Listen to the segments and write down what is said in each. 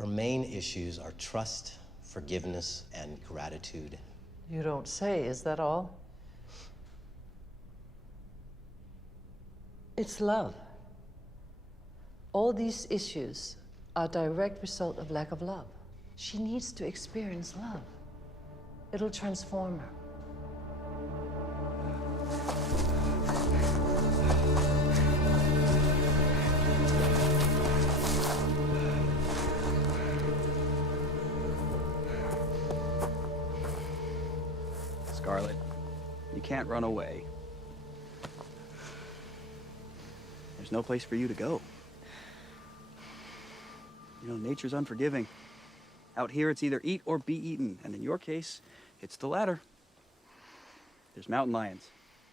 Her main issues are trust, forgiveness, and gratitude. You don't say, is that all? It's love. All these issues are a direct result of lack of love. She needs to experience love. It'll transform her. Scarlett, you can't run away. There's no place for you to go. You know, nature's unforgiving. Out here, it's either eat or be eaten, and in your case, it's the latter. There's mountain lions.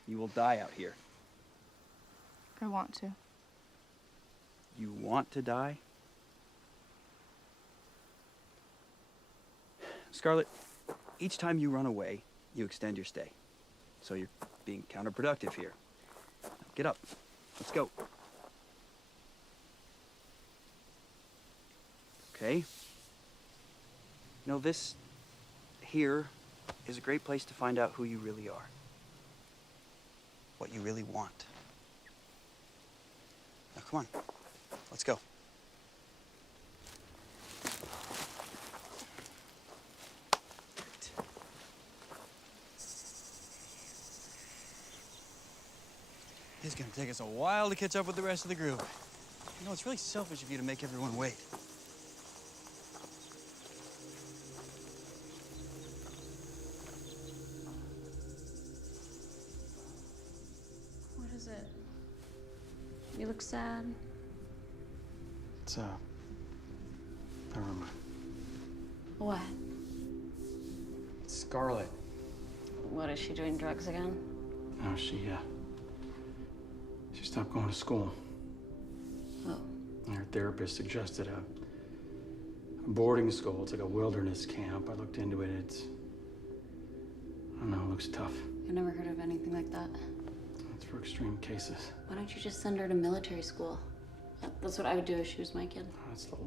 You will die out here. I want to. You want to die? Scarlett, each time you run away, you extend your stay. So you're being counterproductive here. Now get up. Let's go. Okay? You know, this here is a great place to find out who you really are. What you really want. Now, come on. Let's go. It's gonna take us a while to catch up with the rest of the group. You know, it's really selfish of you to make everyone wait. What is it? You look sad. It's, never mind. What? It's Scarlett. What, is she doing drugs again? No, she stopped going to school. Oh. And her therapist suggested a boarding school. It's like a wilderness camp. I looked into it. It's, I don't know, it looks tough. I've never heard of anything like that. It's for extreme cases. Why don't you just send her to military school? That's what I would do if she was my kid. That's a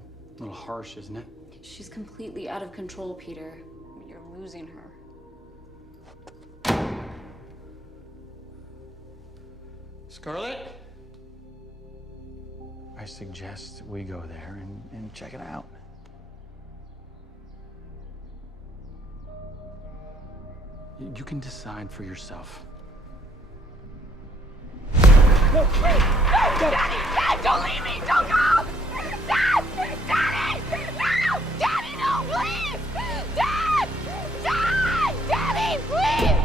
little harsh, isn't it? She's completely out of control, Peter. You're losing her. Scarlett? I suggest we go there and check it out. You can decide for yourself. No, please! No! Daddy! Dad, don't leave me! Don't go! Dad! Daddy! No! Daddy, no! Please! Dad! Dad! Daddy, please!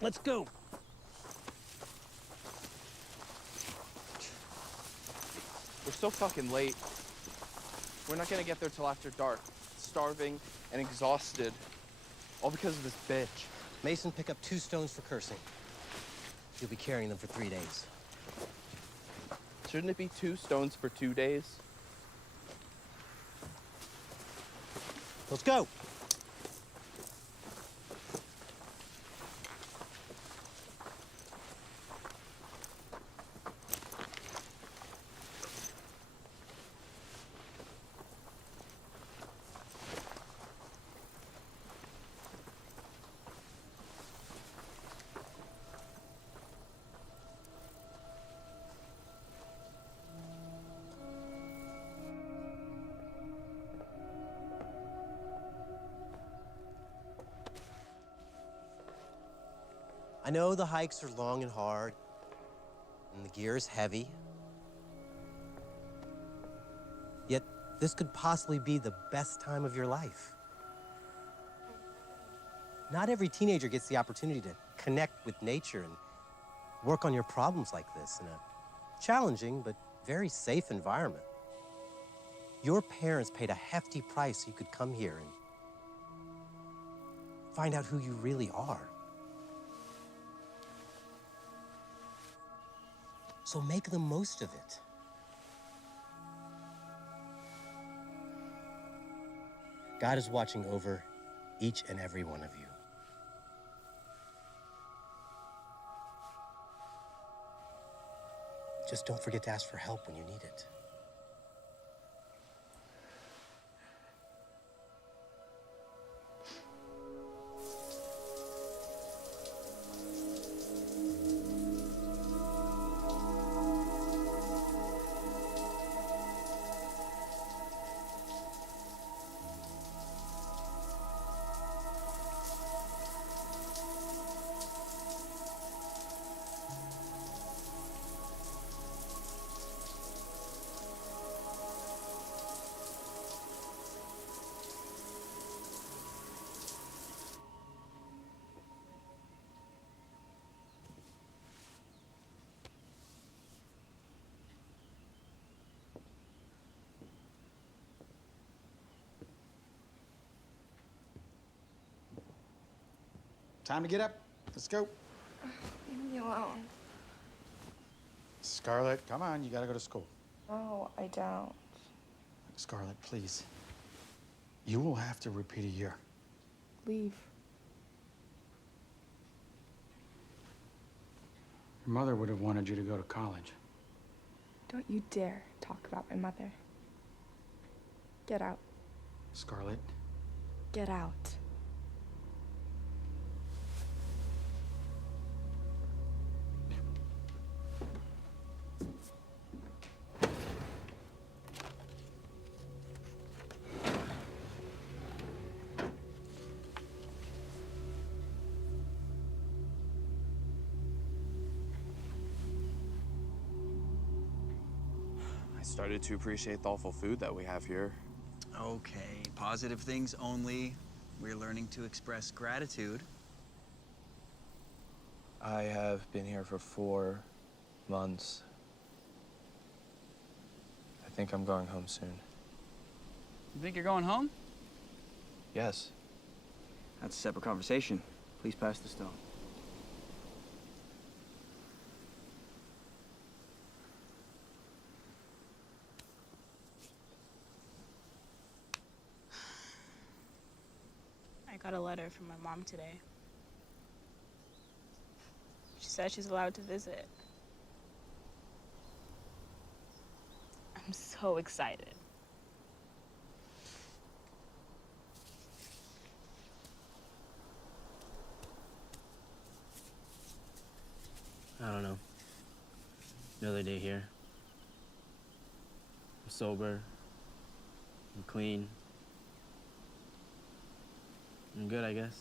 Let's go. We're so fucking late. We're not gonna get there till after dark. Starving and exhausted. All because of this bitch. Mason, pick up 2 stones for cursing. You'll be carrying them for 3 days. Shouldn't it be 2 stones for 2 days? Let's go. I know the hikes are long and hard, and the gear is heavy. Yet, this could possibly be the best time of your life. Not every teenager gets the opportunity to connect with nature and work on your problems like this in a challenging but very safe environment. Your parents paid a hefty price so you could come here and find out who you really are. So make the most of it. God is watching over each and every one of you. Just don't forget to ask for help when you need it. Time to get up. Let's go. Leave me alone. Scarlett, come on. You gotta go to school. No, I don't. Scarlett, please. You will have to repeat a year. Leave. Your mother would have wanted you to go to college. Don't you dare talk about my mother. Get out. Scarlett, Get out. I started to appreciate the awful food that we have here. Okay, positive things only. We're learning to express gratitude. I have been here for 4 months. I think I'm going home soon. You think you're going home? Yes. That's a separate conversation. Please pass the stone. I got a letter from my mom today. She said she's allowed to visit. I'm so excited. I don't know. Another day here. I'm sober. I'm clean. I'm good, I guess.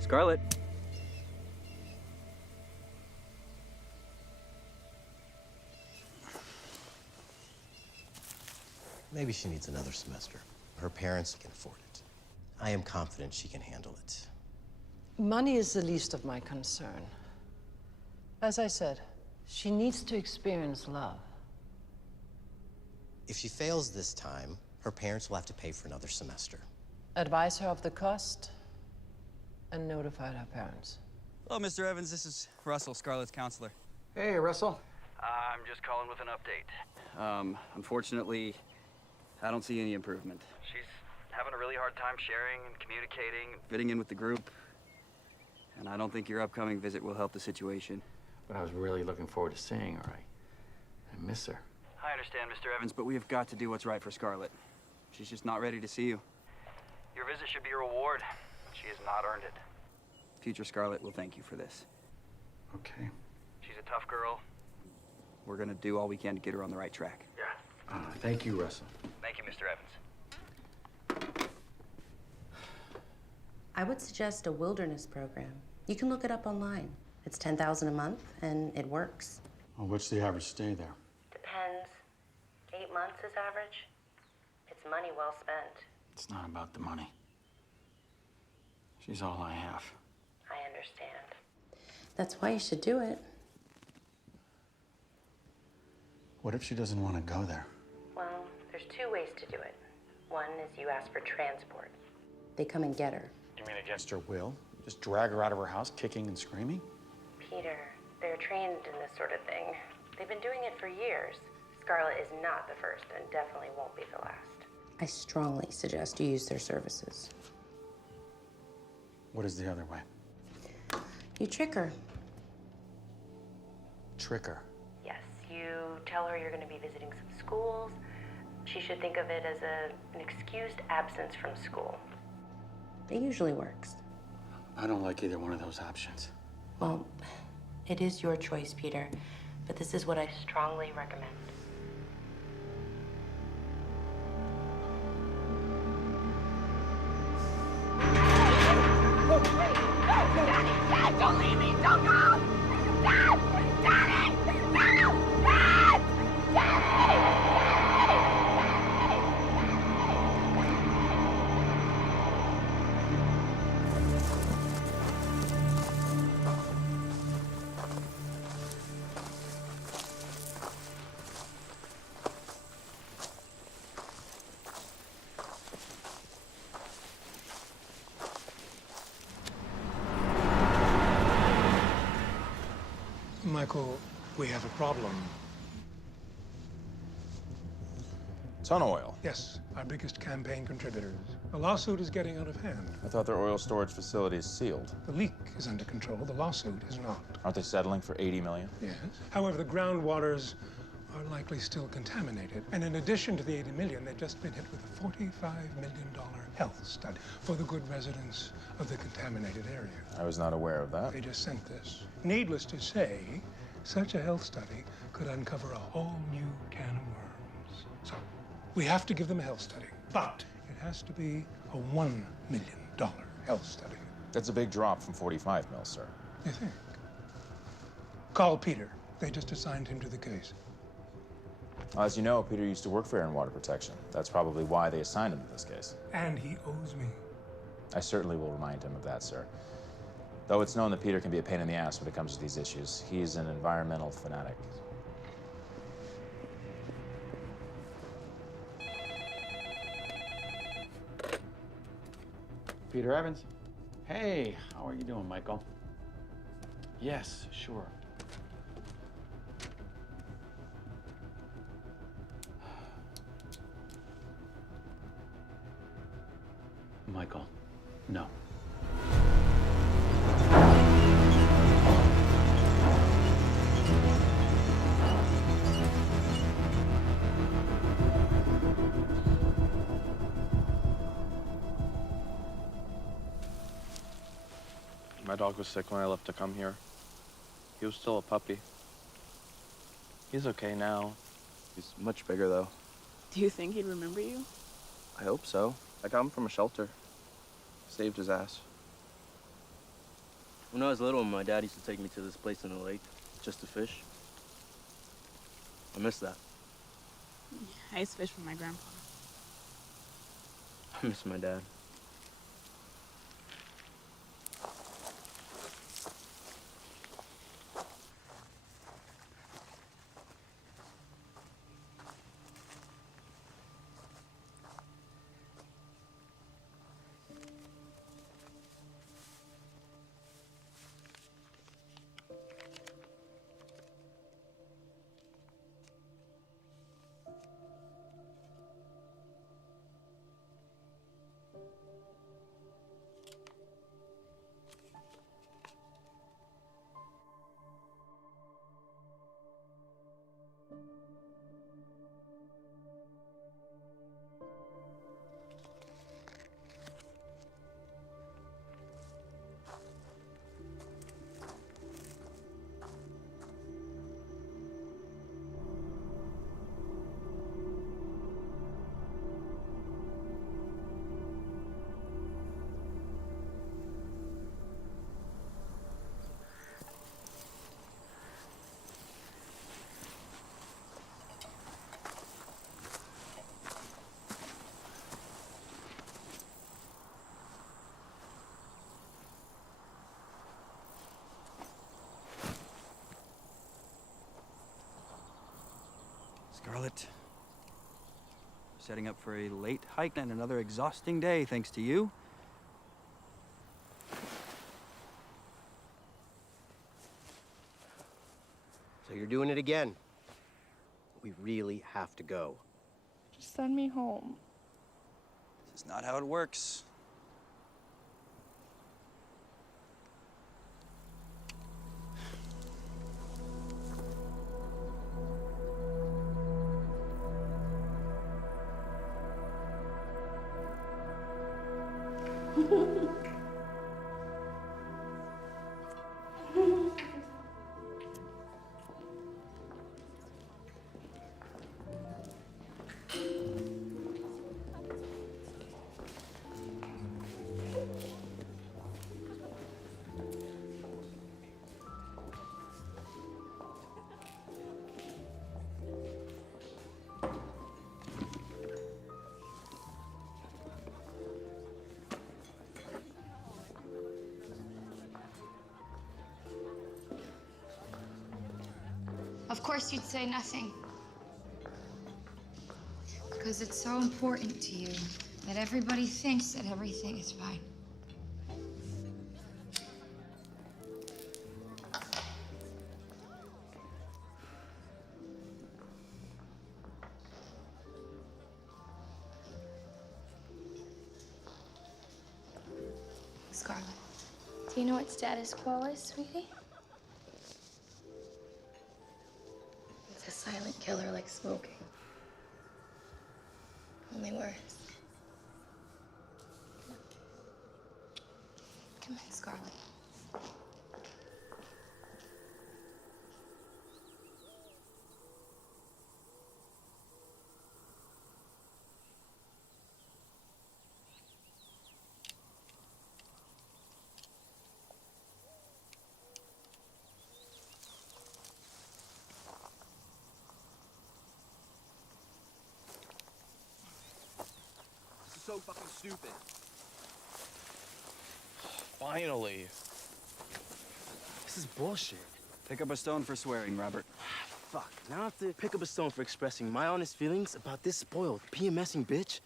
Scarlett. Maybe she needs another semester. Her parents can afford it. I am confident she can handle it. Money is the least of my concern. As I said, she needs to experience love. If she fails this time, her parents will have to pay for another semester. Advise her of the cost and notify her parents. Hello, Mr. Evans. This is Russell, Scarlett's counselor. Hey, Russell. I'm just calling with an update. Unfortunately, I don't see any improvement. She's having a really hard time sharing and communicating, fitting in with the group. And I don't think your upcoming visit will help the situation. But I was really looking forward to seeing her. I miss her. I understand, Mr. Evans, but we have got to do what's right for Scarlett. She's just not ready to see you. Your visit should be a reward. She has not earned it. Future Scarlett will thank you for this. Okay. She's a tough girl. We're gonna do all we can to get her on the right track. Yeah. Thank you, Russell. Thank you, Mr. Evans. I would suggest a wilderness program. You can look it up online. It's $10,000 a month, and it works. Well, what's the average stay there? Depends. 8 months is average. It's money well spent. It's not about the money. She's all I have. I understand. That's why you should do it. What if she doesn't want to go there? Well, there's 2 ways to do it. One is you ask for transport. They come and get her. You mean against her will? Just drag her out of her house, kicking and screaming? Peter, they're trained in this sort of thing. They've been doing it for years. Scarlett is not the first and definitely won't be the last. I strongly suggest you use their services. What is the other way? You trick her. Trick her. Yes, you tell her you're going to be visiting some schools. She should think of it as an excused absence from school. It usually works. I don't like either one of those options. Well, it is your choice, Peter, but this is what I strongly recommend. Dad, don't leave me! Don't go! Dad! Daddy! No! Dad! Daddy! Michael, we have a problem. Ton oil. Yes, our biggest campaign contributors. The lawsuit is getting out of hand. I thought their oil storage facility is sealed. The leak is under control. The lawsuit is not. Aren't they settling for 80 million? Yes. However, the groundwaters are likely still contaminated. And in addition to the 80 million, they've just been hit with a $45 million health study for the good residents of the contaminated area. I was not aware of that. They just sent this. Needless to say, such a health study could uncover a whole new can of worms. So, we have to give them a health study, but it has to be a $1 million health study. That's a big drop from 45 mil, sir. You think? Call Peter. They just assigned him to the case. As you know, Peter used to work for Air and Water Protection. That's probably why they assigned him to this case. And he owes me. I certainly will remind him of that, sir. Though it's known that Peter can be a pain in the ass when it comes to these issues. He's an environmental fanatic. Peter Evans. Hey, how are you doing, Michael? Yes, sure. Michael, no. My dog was sick when I left to come here. He was still a puppy. He's okay now. He's much bigger, though. Do you think he'd remember you? I hope so. I got him from a shelter. Saved his ass. When I was little, my dad used to take me to this place in the lake just to fish. I miss that. I used to fish with my grandpa. I miss my dad. Scarlett, setting up for a late hike and another exhausting day, thanks to you. So you're doing it again. We really have to go. Just send me home. This is not how it works. Of course you'd say nothing. Because it's so important to you that everybody thinks that everything is fine. Scarlett, do you know what status quo is, sweetie? It's a silent killer like smoking. Only worse. Come in, Scarlett. So fucking stupid. Finally. This is bullshit. Pick up a stone for swearing, Robert. Fuck, now I have to pick up a stone for expressing my honest feelings about this spoiled, PMSing bitch.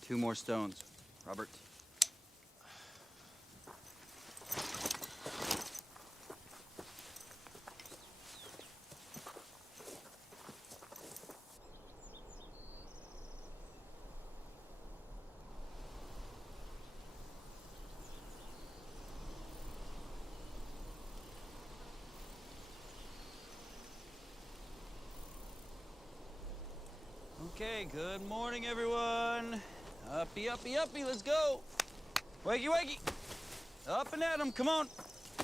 2 more stones, Robert. Okay, good morning, everyone. Uppy, uppy, uppy, let's go. Wakey, wakey. Up and at 'em, come on.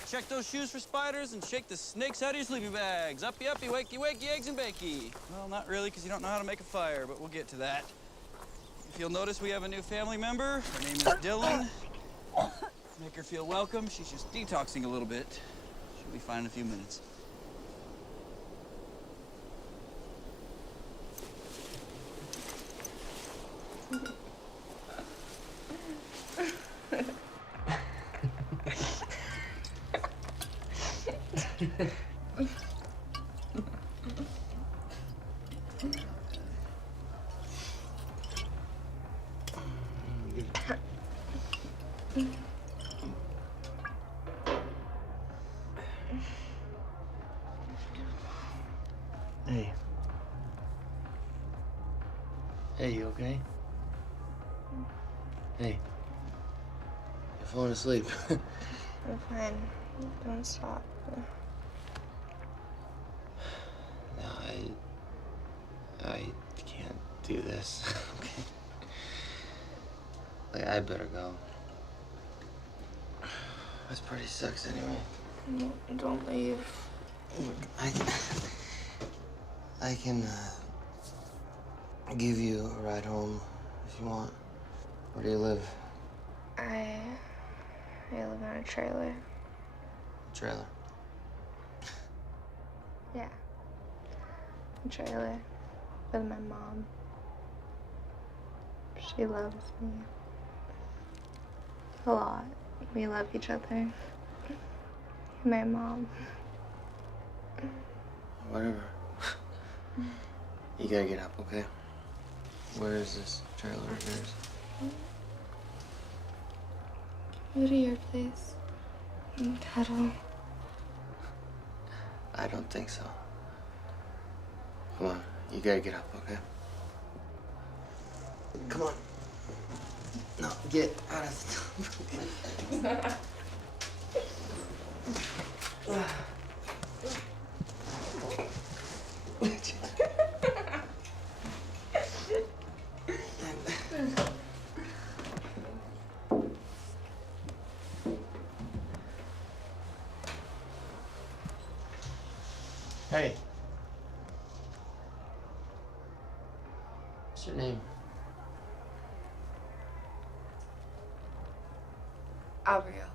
Check those shoes for spiders and shake the snakes out of your sleeping bags. Uppy, uppy, wakey, wakey, eggs and bakey. Well, not really, because you don't know how to make a fire, but we'll get to that. If you'll notice, we have a new family member. Her name is Dylan. Make her feel welcome. She's just detoxing a little bit. She'll be fine in a few minutes. Hey. Hey, you okay? Hey. You're falling asleep. I'm fine. Don't stop. No, I can't do this. Okay. Like, I better go. This party sucks anyway. No, don't leave. Look, I can give you a ride home if you want. Where do you live? I live in a trailer. Trailer. Yeah. A trailer with my mom. She loves me. A lot. We love each other. My mom. Whatever. You gotta get up, okay? Where is this trailer of yours? Go to your place and cuddle. I don't think so. Come on, you gotta get up, okay? Come on. No, get out of the Hey. What's your name? Abriel.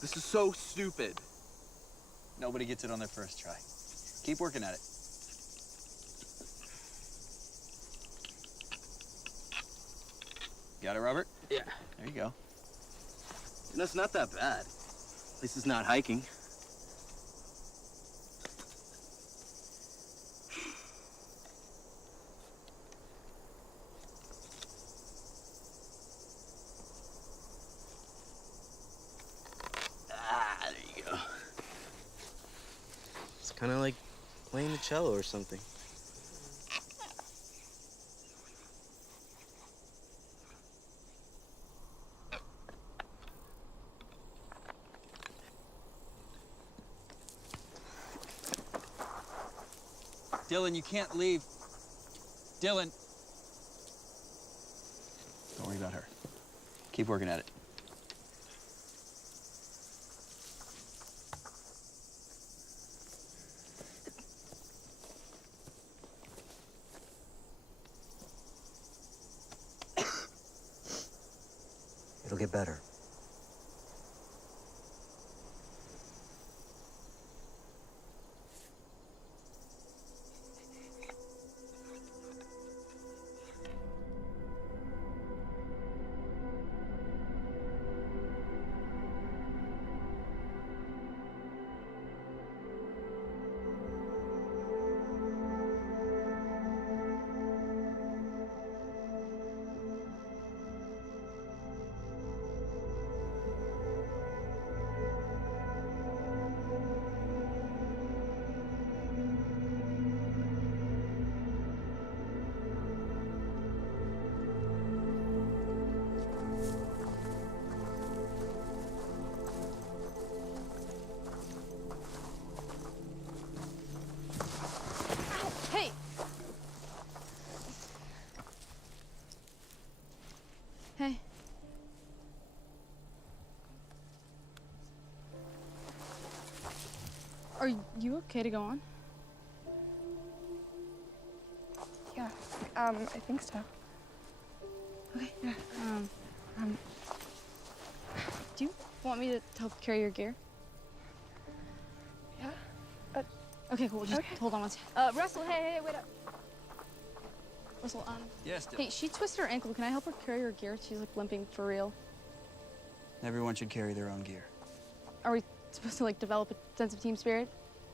This is so stupid. Nobody gets it on their first try. Keep working at it. Got it, Robert? Yeah. There you go. You know, it's not that bad. At least it's not hiking. There you go. It's kind of like playing the cello or something. Dylan, you can't leave. Dylan. Don't worry about her. Keep working at it. It'll get better. Hey! Hey. Are you okay to go on? Yeah, I think so. Okay, yeah. Do you want me to help carry your gear? Yeah. Okay, cool. Just Okay. hold on one second. Russell, hey, wait up. Russell, Yes, Dylan. hey, she twisted her ankle. Can I help her carry her gear? She's like limping for real. Everyone should carry their own gear. Are we supposed to like develop a sense of team spirit?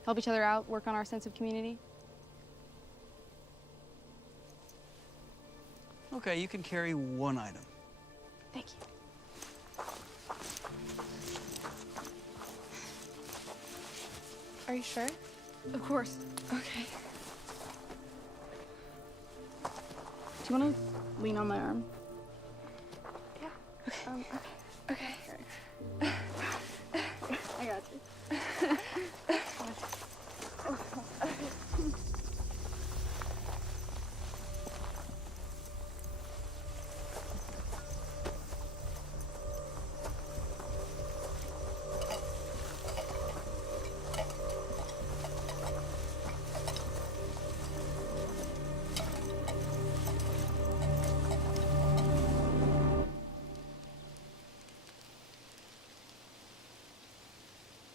Help each other out, work on our sense of community? Okay, you can carry one item. Thank you. Are you sure? Of course. Okay. Do you want to lean on my arm? Yeah. Okay. I got you.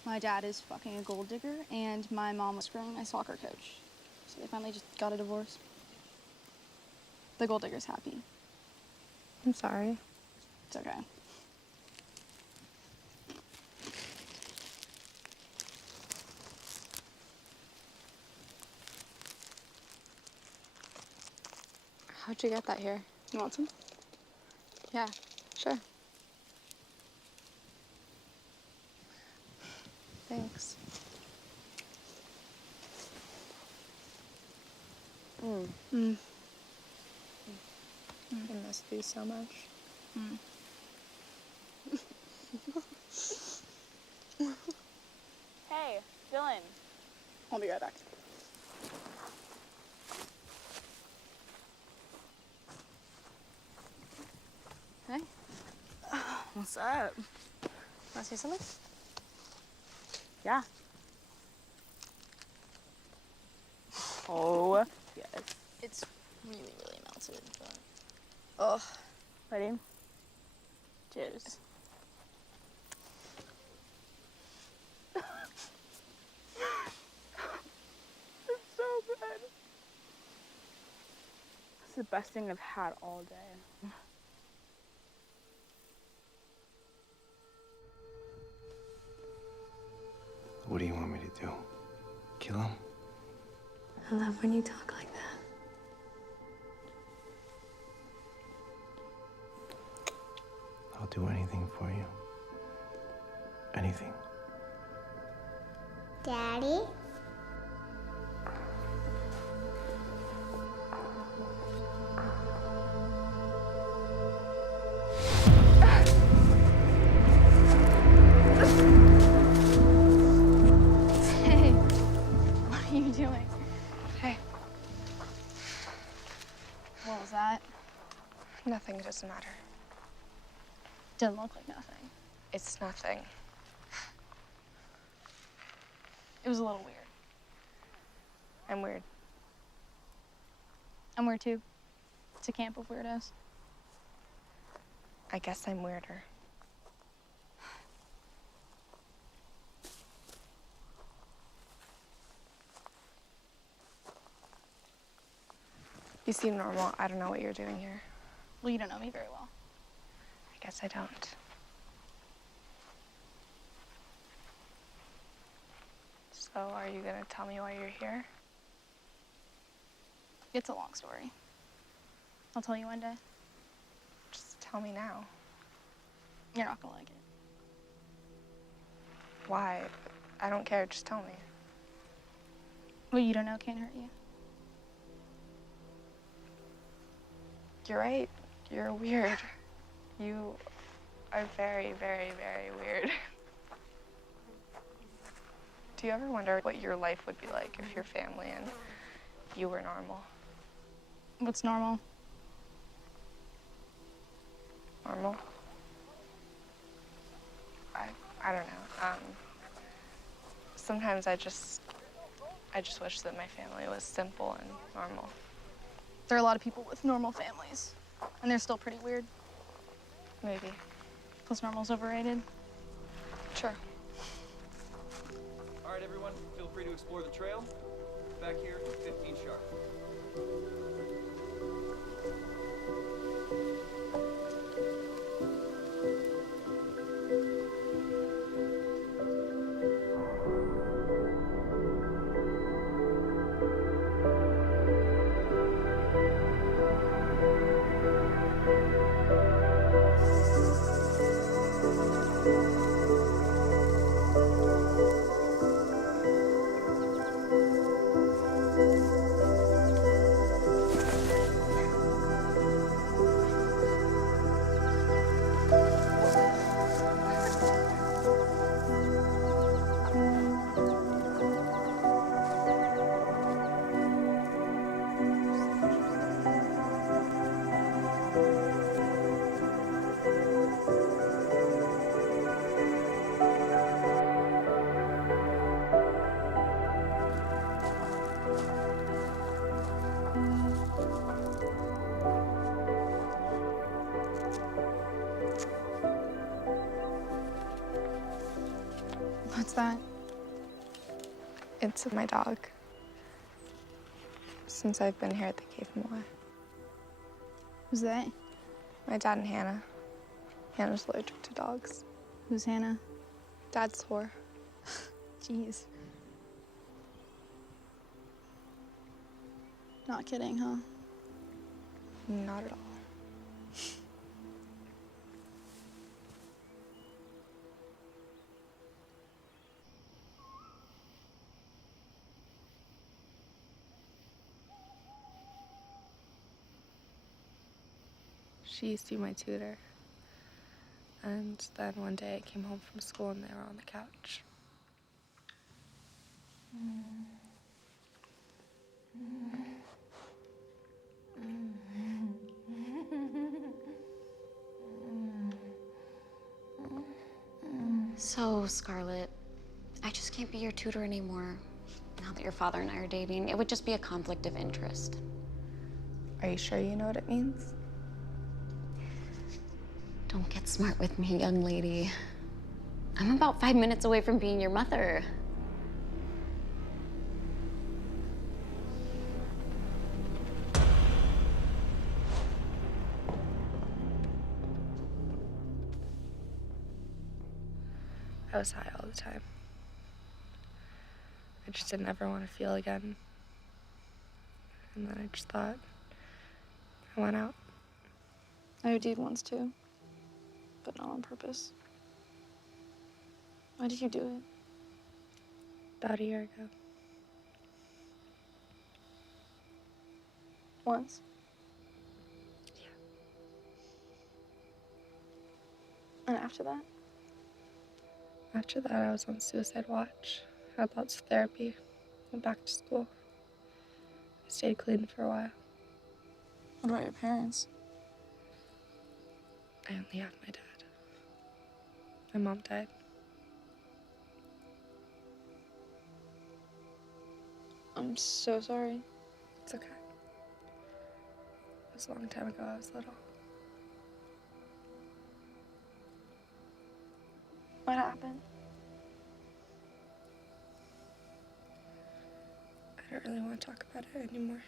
My dad is fucking a gold digger, and my mom was screwing my soccer coach. So they finally just got a divorce. The gold digger's happy. I'm sorry. It's okay. How'd you get that here? You want some? Yeah, sure. Thanks. I miss these so much. Hey, Dylan. I'll be right back. Hey. What's up? Want to see something? Yeah. Oh, yes. It's really, really melted, but... Ugh. Ready? Cheers. It's so good. It's the best thing I've had all day. What do you want me to do? Kill him? I love when you talk like that. I'll do anything for you. Anything. Daddy? Hey, what are you doing? Hey. What was that? Nothing, it doesn't matter. Didn't look like nothing. It's nothing. It was a little weird. I'm weird. I'm weird too. It's a camp of weirdos. I guess I'm weirder. You seem normal. I don't know what you're doing here. Well, you don't know me very well. I guess I don't. So, are you gonna tell me why you're here? It's a long story. I'll tell you one day. Just tell me now. You're not gonna like it. Why? I don't care. Just tell me. What you don't know can't hurt you. You're right. You're weird. You are very, very, very weird. Do you ever wonder what your life would be like if your family and you were normal? What's normal? Normal? I don't know. Sometimes I just wish that my family was simple and normal. There are a lot of people with normal families, and they're still pretty weird. Maybe. Plus normal's overrated. Sure. All right, everyone, feel free to explore the trail. Back here, 15 sharp. What's that? It's my dog. Since I've been here, they gave him away. Who's they? My dad and Hannah. Hannah's allergic to dogs. Who's Hannah? Dad's whore. Jeez. Not kidding, huh? Not at all. She used to be my tutor. And then one day I came home from school and they were on the couch. So, Scarlett, I just can't be your tutor anymore. Now that your father and I are dating, it would just be a conflict of interest. Are you sure you know what it means? Don't get smart with me, young lady. I'm about 5 minutes away from being your mother. I was high all the time. I just didn't ever want to feel again. And then I just thought, I went out. I OD'd once too, but not on purpose. Why did you do it? About a year ago. Once? Yeah. And after that? After that, I was on suicide watch. Had lots of therapy. Went back to school. I stayed clean for a while. What about your parents? I only have my dad. My mom died. I'm so sorry. It's okay. It was a long time ago. I was little. What happened? I don't really want to talk about it anymore.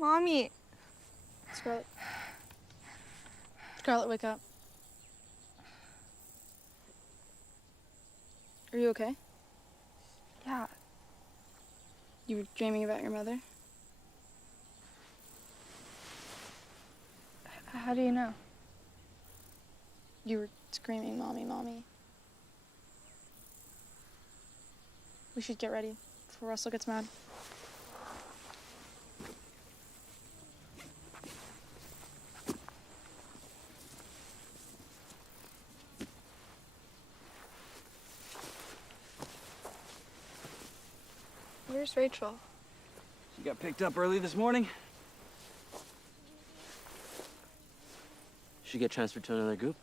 Mommy! Scarlett. Scarlett, wake up. Are you okay? Yeah. You were dreaming about your mother? How do you know? You were screaming, Mommy, Mommy. We should get ready before Russell gets mad. Where's Rachel? She got picked up early this morning. She get transferred to another group?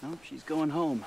No, she's going home.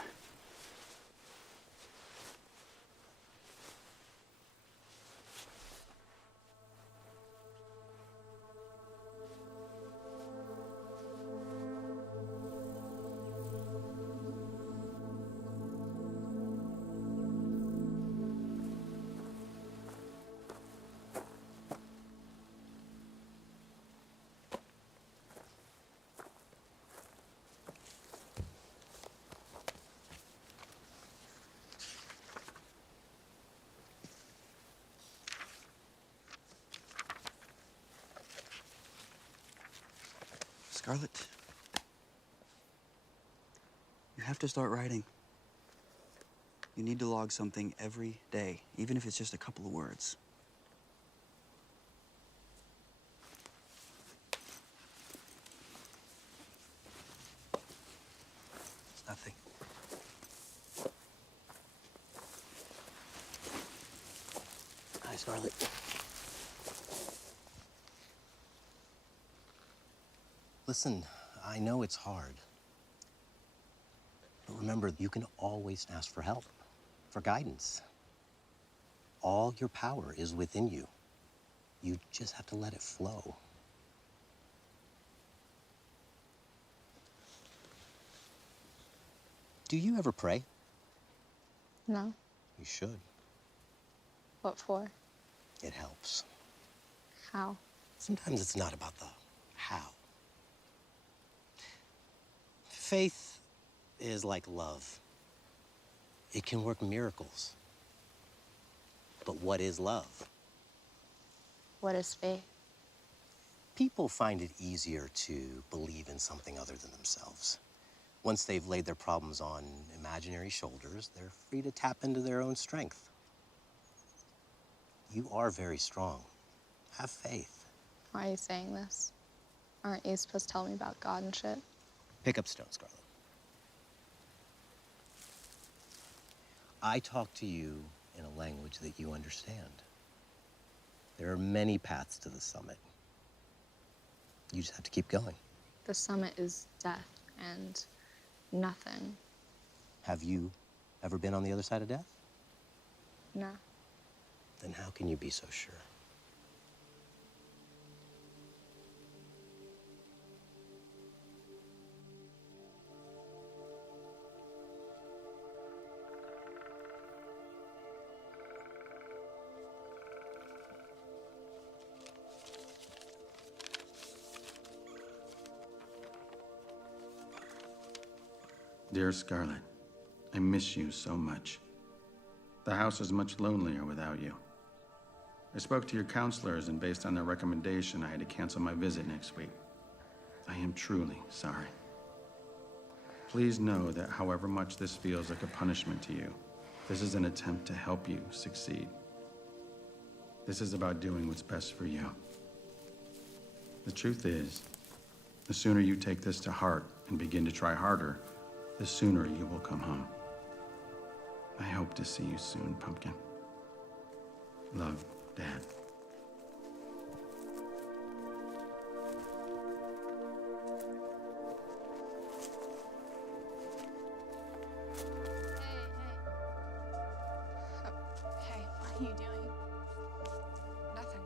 Scarlett, you have to start writing. You need to log something every day, even if it's just a couple of words. It's nothing. Hi, Scarlett. Listen, I know it's hard. But remember, you can always ask for help, for guidance. All your power is within you. You just have to let it flow. Do you ever pray? No. You should. What for? It helps. How? Sometimes it's not about the how. Faith is like love. It can work miracles. But what is love? What is faith? People find it easier to believe in something other than themselves. Once they've laid their problems on imaginary shoulders, they're free to tap into their own strength. You are very strong. Have faith. Why are you saying this? Aren't you supposed to tell me about God and shit? Pick up stones, Scarlett. I talk to you in a language that you understand. There are many paths to the summit. You just have to keep going. The summit is death and nothing. Have you ever been on the other side of death? No. Then how can you be so sure? Dear Scarlett, I miss you so much. The house is much lonelier without you. I spoke to your counselors, and based on their recommendation, I had to cancel my visit next week. I am truly sorry. Please know that however much this feels like a punishment to you, this is an attempt to help you succeed. This is about doing what's best for you. The truth is, the sooner you take this to heart and begin to try harder, the sooner you will come home. I hope to see you soon, Pumpkin. Love, Dad. Hey, what are you doing? Nothing.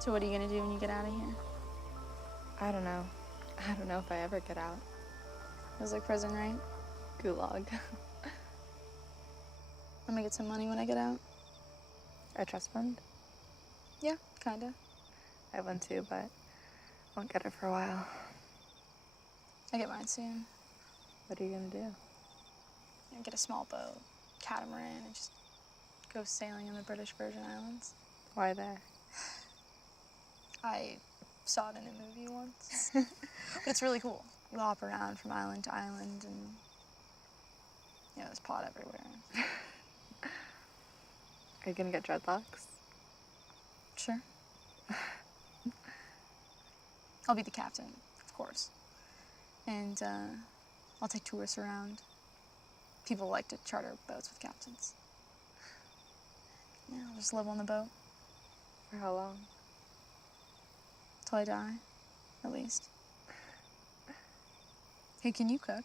So what are you gonna do when you get out of here? I don't know. I don't know if I ever get out. It was like prison, right? Gulag. I'm gonna get some money when I get out. A trust fund? Yeah, kinda. I have one too, but won't get it for a while. I get mine soon. What are you gonna do? I get a small boat, catamaran, and just go sailing in the British Virgin Islands. Why there? I saw it in a movie once. But it's really cool. You hop around from island to island and, you know, there's pot everywhere. Are you gonna get dreadlocks? Sure. I'll be the captain, of course. And I'll take tourists around. People like to charter boats with captains. Yeah, I'll just live on the boat. For how long? Till I die, at least. Hey, can you cook?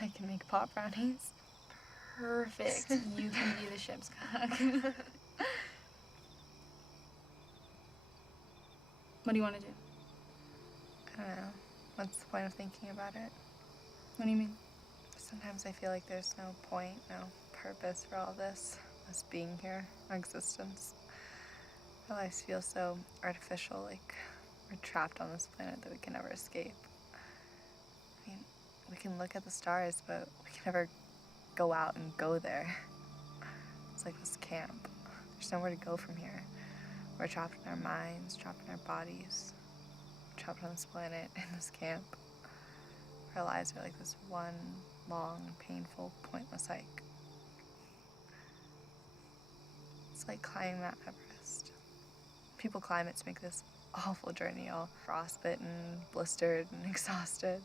I can make pot brownies. Perfect. You can be the ship's cook. What do you want to do? I don't know. What's the point of thinking about it? What do you mean? Sometimes I feel like there's no point, no purpose for all this. Us being here, our existence. Our lives feel so artificial, like we're trapped on this planet that we can never escape. I mean, we can look at the stars, but we can never go out and go there. It's like this camp. There's nowhere to go from here. We're trapped in our minds, trapped in our bodies, trapped on this planet, in this camp. Our lives are like this one long, painful, pointless hike. It's like climbing Mount Everest. People climb it to make this awful journey, all frostbitten, blistered, and exhausted.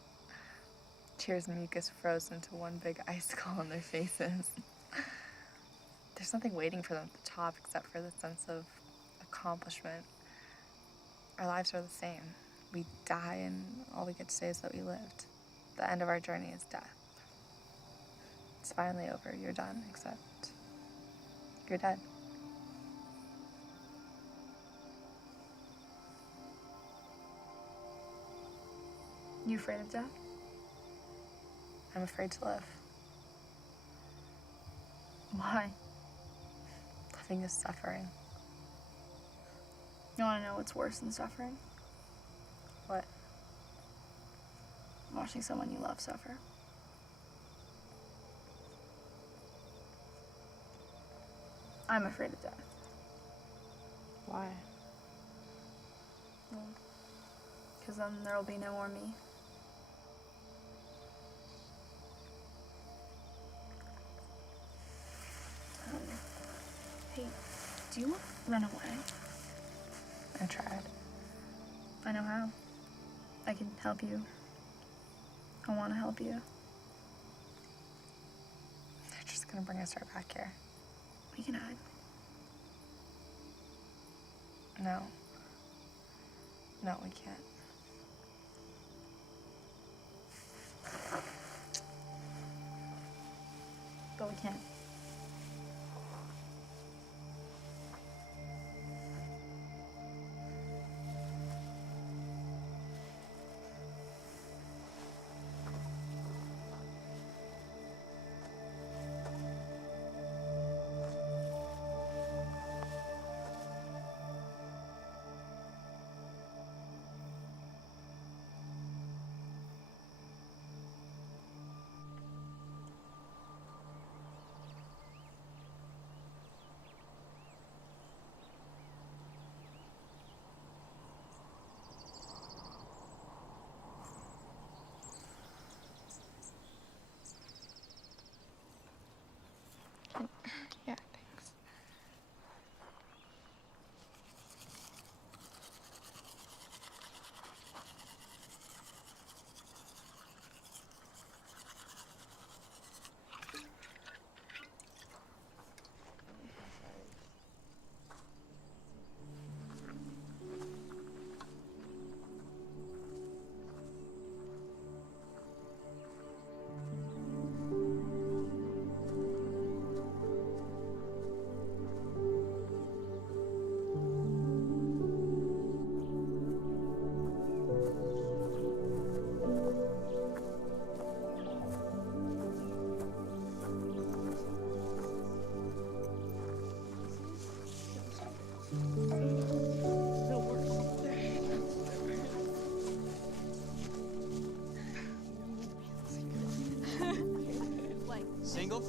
Tears and mucus frozen into one big icicle on their faces. There's nothing waiting for them at the top except for the sense of accomplishment. Our lives are the same. We die and all we get to say is that we lived. The end of our journey is death. It's finally over. You're done, except you're dead. You afraid of death? I'm afraid to live. Why? Living is suffering. You want to know what's worse than suffering? What? Watching someone you love suffer. I'm afraid of death. Why? Well, because then there'll be no more me. Hey, do you want to run away? I tried. I know how. I can help you. I want to help you. They're just gonna bring us right back here. We can hide. No. No, we can't. But we can.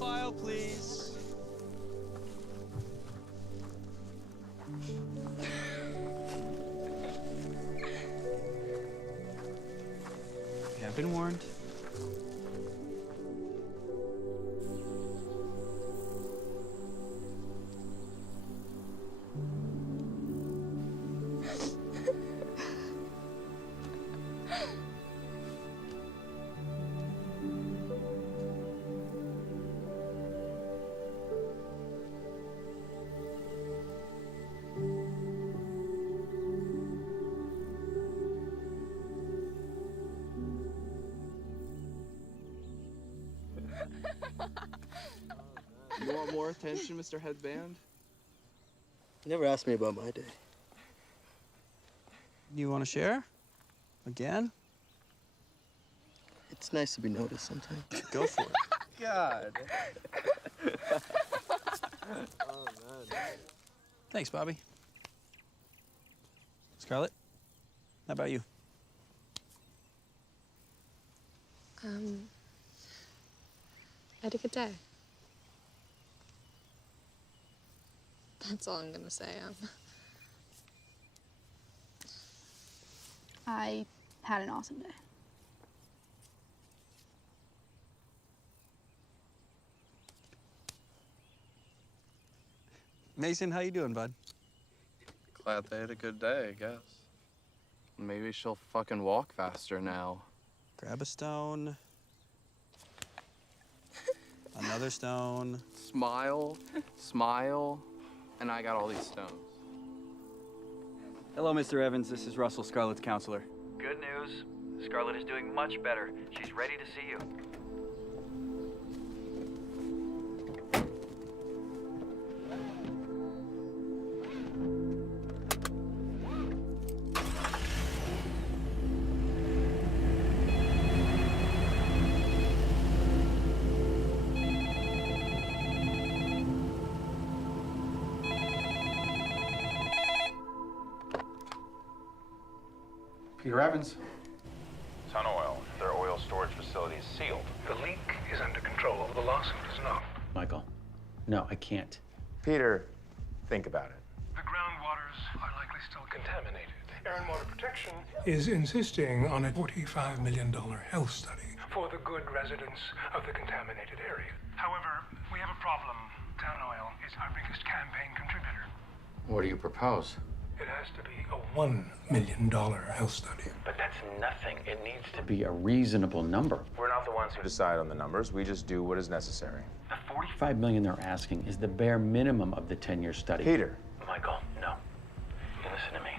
file, please. You have been warned. You want more attention, Mr. Headband? You never asked me about my day. You want to share? Again? It's nice to be noticed sometimes. Go for it. God. Oh, man. Thanks, Bobby. Scarlett, how about you? I had a good day. That's all I'm gonna say. I had an awesome day. Mason, how you doing, bud? Glad they had a good day, I guess. Maybe she'll fucking walk faster now. Grab a stone. Another stone. Smile, smile, and I got all these stones. Hello, Mr. Evans. This is Russell, Scarlett's counselor. Good news. Scarlett is doing much better. She's ready to see you. Peter Evans. Sun Oil. Their oil storage facility is sealed. The leak is under control. The lawsuit is not. Michael, no, I can't. Peter, think about it. The groundwaters are likely still contaminated. Air and Water Protection is insisting on a $45 million health study for the good residents of the contaminated area. However, we have a problem. Town Oil is our biggest campaign contributor. What do you propose? It has to be a $1 million health study. But that's nothing. It needs to Be a reasonable number. We're not the ones who Decide on the numbers. We just do what is necessary. The 40. $5 million they're asking is the bare minimum of the 10-year study. Peter. Michael, no. You listen to me.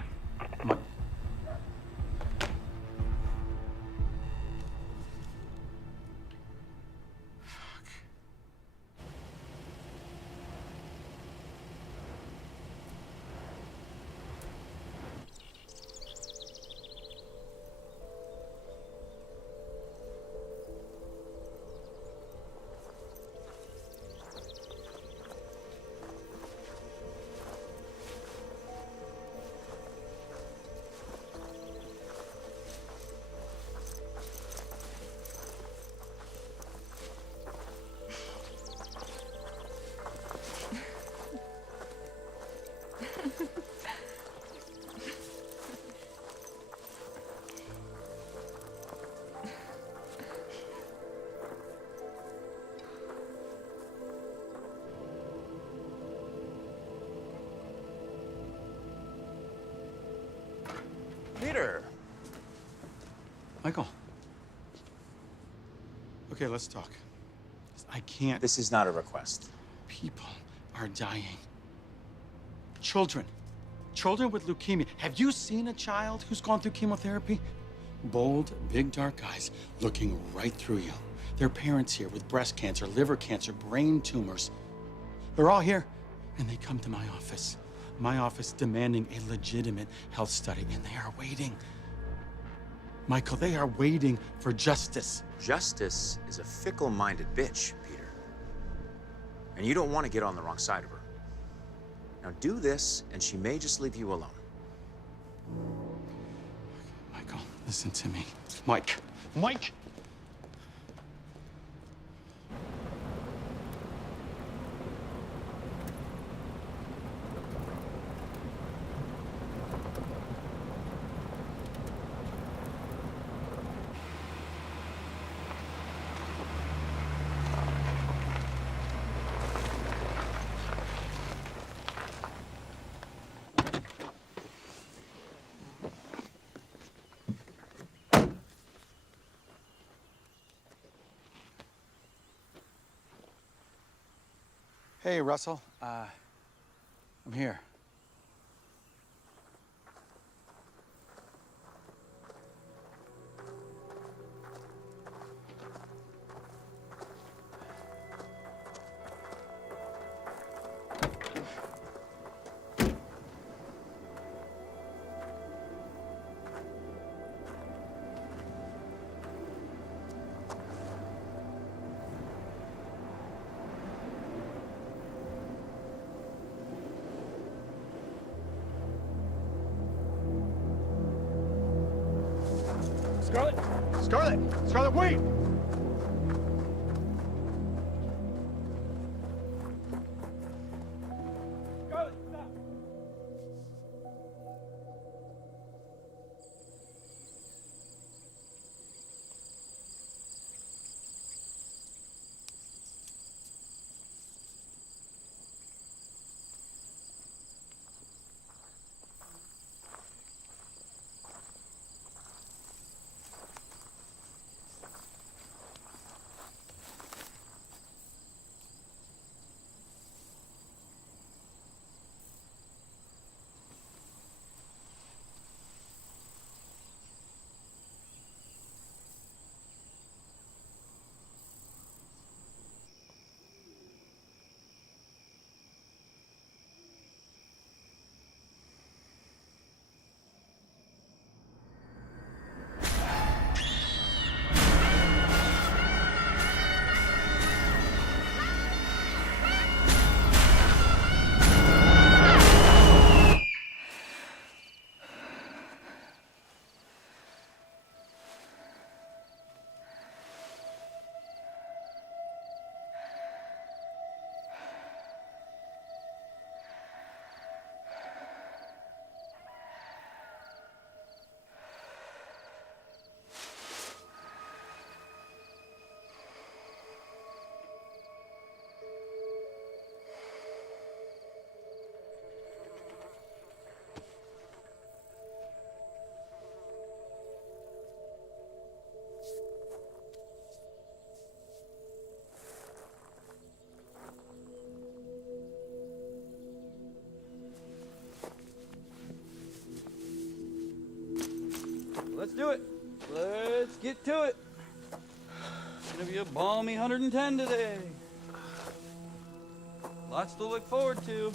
Peter! Michael. Okay, let's talk. I can't. This is not a request. People are dying. Children. Children with leukemia. Have you seen a child who's gone through chemotherapy? Bold, big, dark eyes looking right through you. Their parents here with breast cancer, liver cancer, brain tumors. They're all here, and they come to my office. My office demanding a legitimate health study, and they are waiting. Michael, they are waiting for justice. Justice is a fickle-minded bitch, Peter. And you don't want to get on the wrong side of her. Now do this, and she may just leave you alone. Michael, listen to me. Mike! Hey, Russell. I'm here. Scarlet! Scarlet! Scarlet, wait! Scarlet, stop! Let's do it. Let's get to it. It's gonna be a balmy 110 today. Lots to look forward to.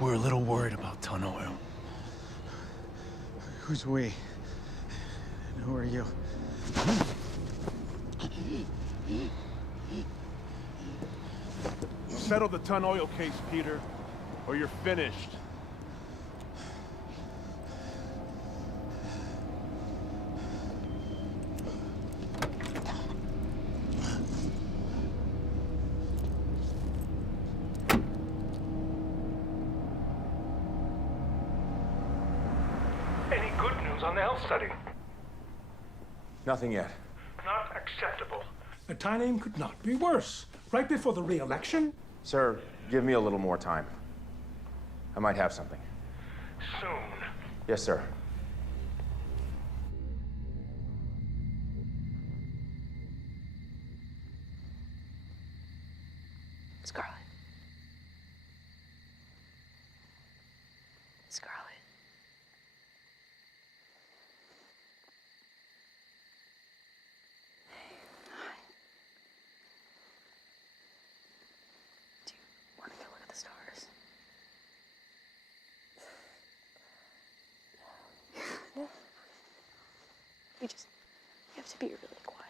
We're a little worried about ton oil. Who's we? And who are you? Settle the ton oil case, Peter, or you're finished. Any good news on the health study? Nothing yet. Not acceptable. The timing could not be worse. Right before the re-election? Sir, give me a little more time. I might have something. Soon. Yes, sir. Scarlet. Scarlet. Do you want to go look at the stars? No. You have to be really quiet.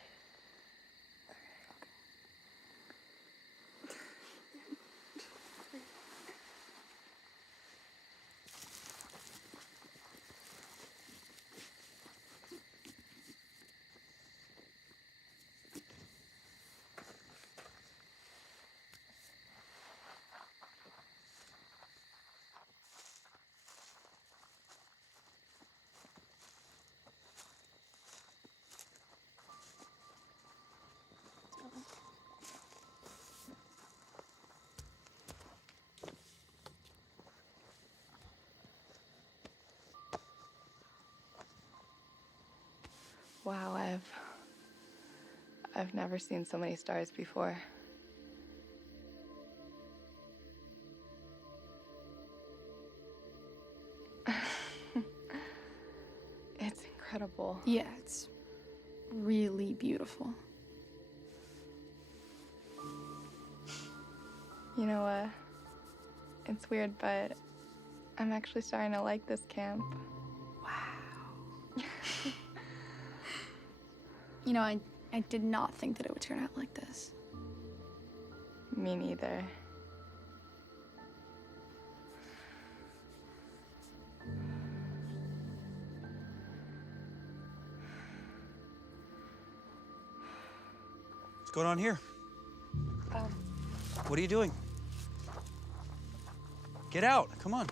Wow, I've never seen so many stars before. It's incredible. Yeah, it's really beautiful. You know, it's weird, but I'm actually starting to like this camp. You know, I did not think that it would turn out like this. Me neither. What's going on here? What are you doing? Get out, come on.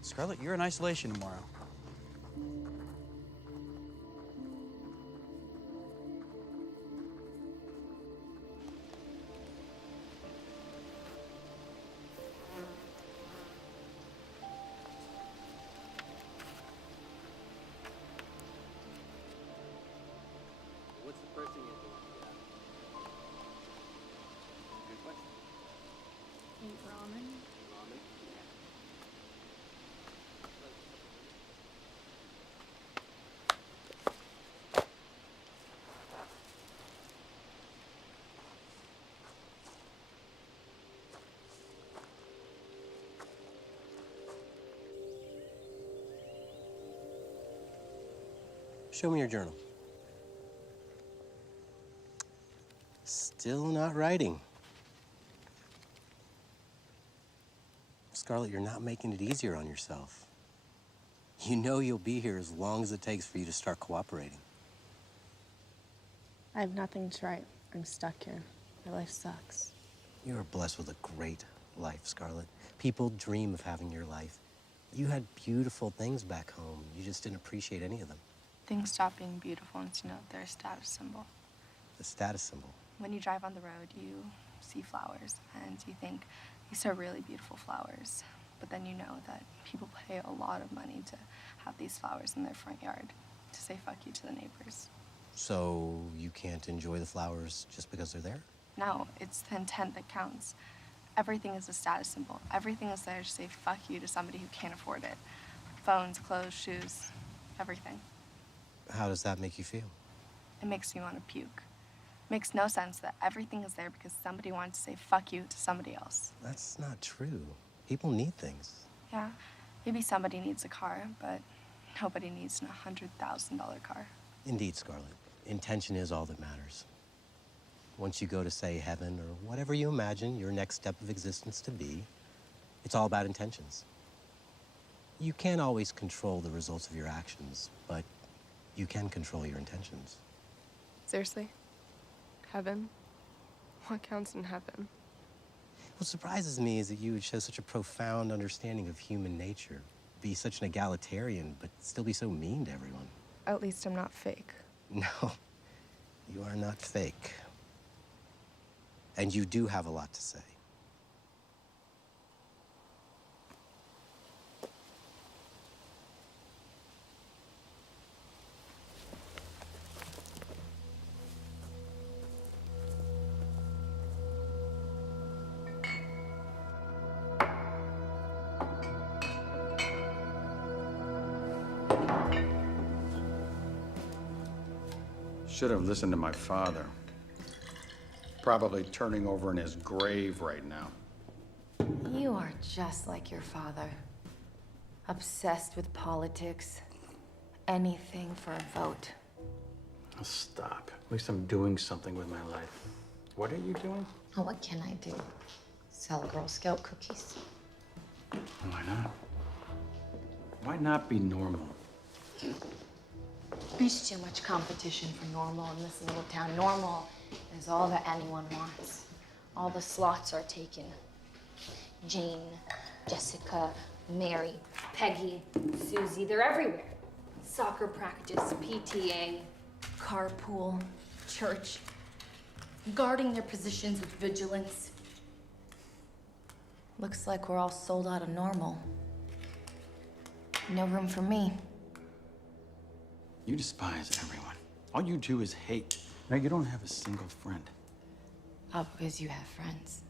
Scarlett, you're in isolation tomorrow. What's the first thing you do? Good question. Eat ramen. Ramen? Show me your journal. Still not writing. Scarlett, you're not making it easier on yourself. You know you'll be here as long as it takes for you to start cooperating. I have nothing to write. I'm stuck here. My life sucks. You are blessed with a great life, Scarlett. People dream of having your life. You had beautiful things back home. You just didn't appreciate any of them. Things stop being beautiful once you know they're a status symbol. The status symbol. When you drive on the road, you see flowers, and you think, these are really beautiful flowers. But then you know that people pay a lot of money to have these flowers in their front yard, to say fuck you to the neighbors. So you can't enjoy the flowers just because they're there? No, it's the intent that counts. Everything is a status symbol. Everything is there to say fuck you to somebody who can't afford it. Phones, clothes, shoes, everything. How does that make you feel? It makes me want to puke. Makes no sense that everything is there because somebody wanted to say fuck you to somebody else. That's not true. People need things. Yeah, maybe somebody needs a car, but nobody needs an $100,000 car. Indeed, Scarlett. Intention is all that matters. Once you go to, say, heaven or whatever you imagine your next step of existence to be, it's all about intentions. You can't always control the results of your actions, but you can control your intentions. Seriously? Heaven? What counts in heaven? What surprises me is that you would show such a profound understanding of human nature, be such an egalitarian, but still be so mean to everyone. At least I'm not fake. No, you are not fake. And you do have a lot to say. Should have listened to my father. Probably turning over in his grave right now. You are just like your father. Obsessed with politics. Anything for a vote. Oh, stop. At least I'm doing something with my life. What are you doing? Oh, what can I do? Sell Girl Scout cookies. Why not? Why not be normal? There's too much competition for normal in this little town. Normal is all that anyone wants. All the slots are taken. Jane, Jessica, Mary, Peggy, Susie, they're everywhere. Soccer practice, PTA, carpool, church, guarding their positions with vigilance. Looks like we're all sold out of normal. No room for me. You despise everyone. All you do is hate. Now you don't have a single friend. All because you have friends.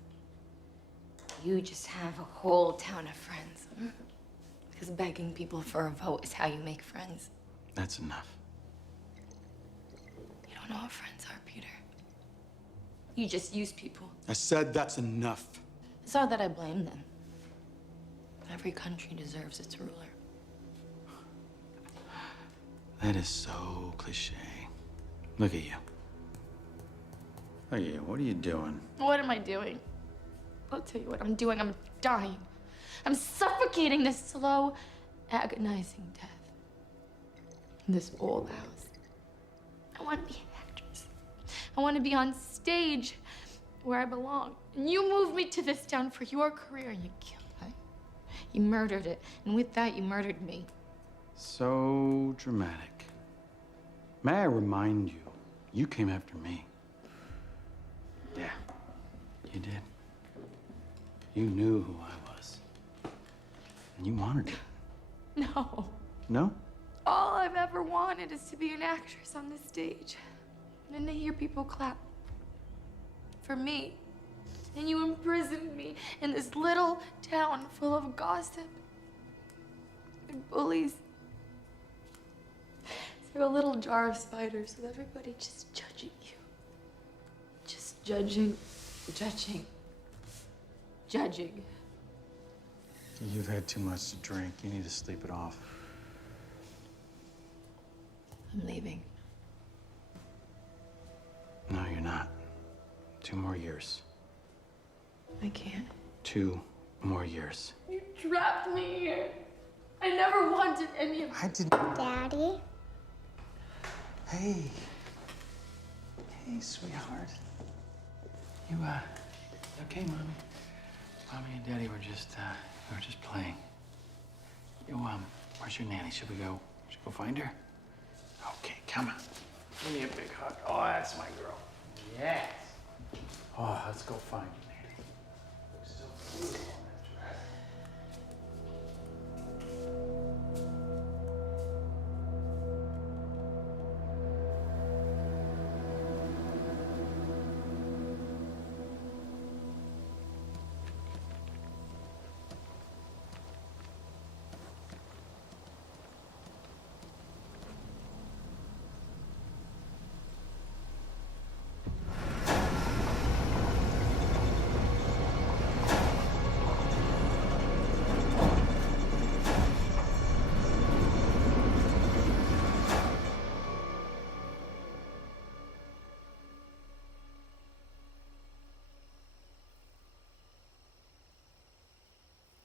You just have a whole town of friends. Because begging people for a vote is how you make friends. That's enough. You don't know what friends are, Peter. You just use people. I said that's enough. It's not that I blame them. Every country deserves its ruler. That is so cliche. Look at you. Look at you. What are you doing? What am I doing? I'll tell you what I'm doing. I'm dying. I'm suffocating this slow, agonizing death. In this old house. I want to be an actress. I want to be on stage where I belong. And you moved me to this town for your career and you killed it. You murdered it. And with that, you murdered me. So dramatic. May I remind you, you came after me. Yeah, you did. You knew who I was. And you wanted it. No. No? All I've ever wanted is to be an actress on the stage. And to hear people clap. For me. And you imprisoned me in this little town full of gossip. And bullies. Through a little jar of spiders with everybody just judging you. Just judging, judging, judging. You've had too much to drink. You need to sleep it off. I'm leaving. No, you're not. 2 more years. I can't. 2 more years. You trapped me here. I never wanted any of it. I didn't. Daddy? Hey. Hey, sweetheart. You okay, Mommy? Mommy and Daddy were just playing. You, where's your nanny? Should we go find her? Okay, come on. Give me a big hug. Oh, that's my girl. Yes. Oh, let's go find your nanny. Looks so beautiful in that dress.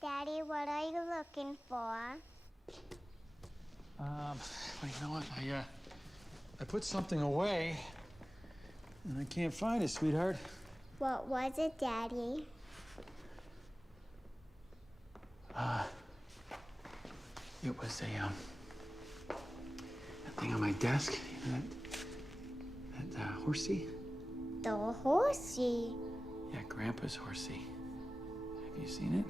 Daddy, what are you looking for? Well, you know what? I put something away, and I can't find it, sweetheart. What was it, Daddy? It was that thing on my desk. You know, that horsey. The horsey? Yeah, Grandpa's horsey. Have you seen it?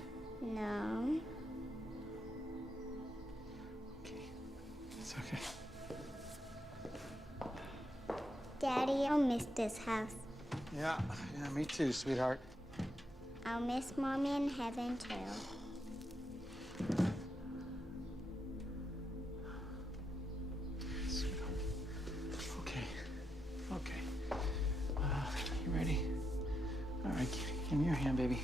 No. Okay, it's okay. Daddy, I'll miss this house. Yeah, me too, sweetheart. I'll miss Mommy in heaven, too. Sweetheart. Okay. You ready? All right, give me your hand, baby.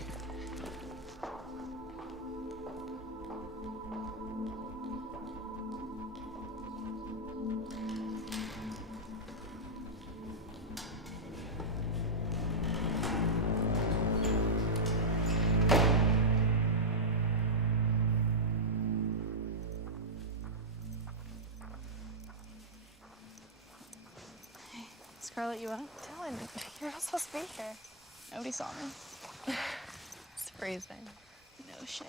Scarlett, you up? Dylan, you're not supposed to be here. Nobody saw me. It's freezing. No shit.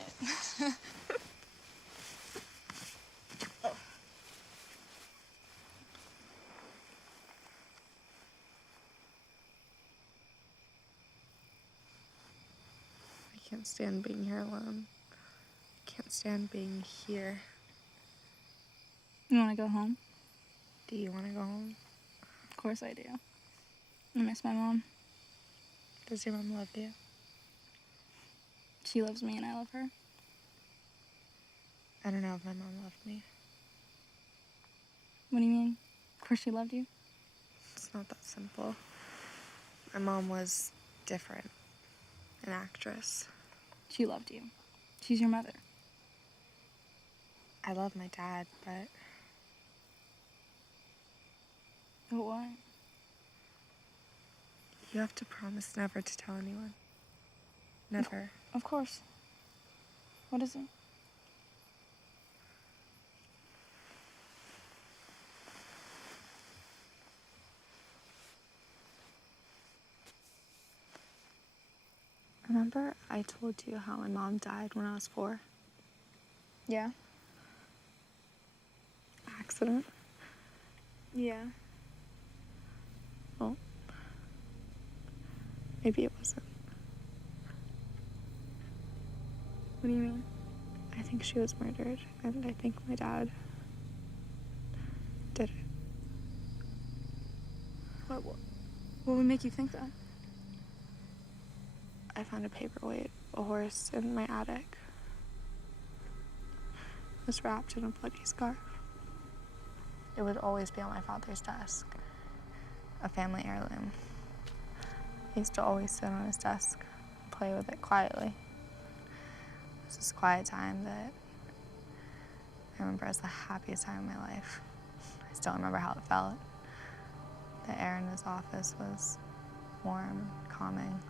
I can't stand being here alone. I can't stand being here. You want to go home? Do you want to go home? Of course I do. I miss my mom. Does your mom love you? She loves me and I love her. I don't know if my mom loved me. What do you mean? Of course she loved you. It's not that simple. My mom was different. An actress. She loved you. She's your mother. I love my dad, but... But what? You have to promise never to tell anyone. Never. Of course. What is it? Remember I told you how my mom died when I was 4? Yeah. Accident? Yeah. Well, maybe it wasn't. What do you mean? I think she was murdered, and I think my dad did it. What would make you think that? I found a paperweight, a horse, in my attic. It was wrapped in a bloody scarf. It would always be on my father's desk. A family heirloom. He used to always sit on his desk and play with it quietly. It was this quiet time that I remember as the happiest time of my life. I still remember how it felt. The air in his office was warm, calming.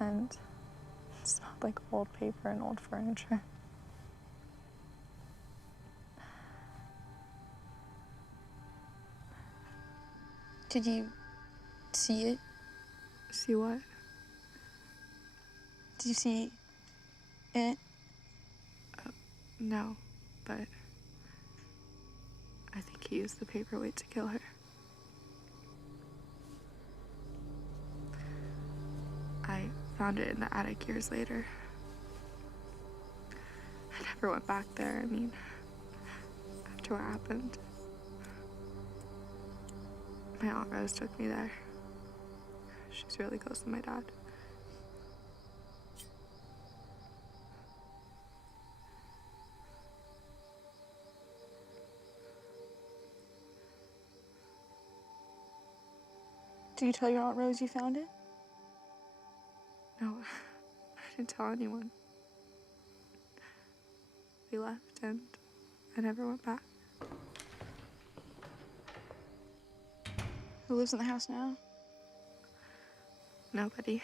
And it smelled like old paper and old furniture. Did you see it? See what? Did you see it? No, but I think he used the paperweight to kill her. I found it in the attic years later. I never went back there, I mean, after what happened. My Aunt Rose took me there. She's really close to my dad. Did you tell your Aunt Rose you found it? No, I didn't tell anyone. We left and I never went back. Who lives in the house now? Nobody.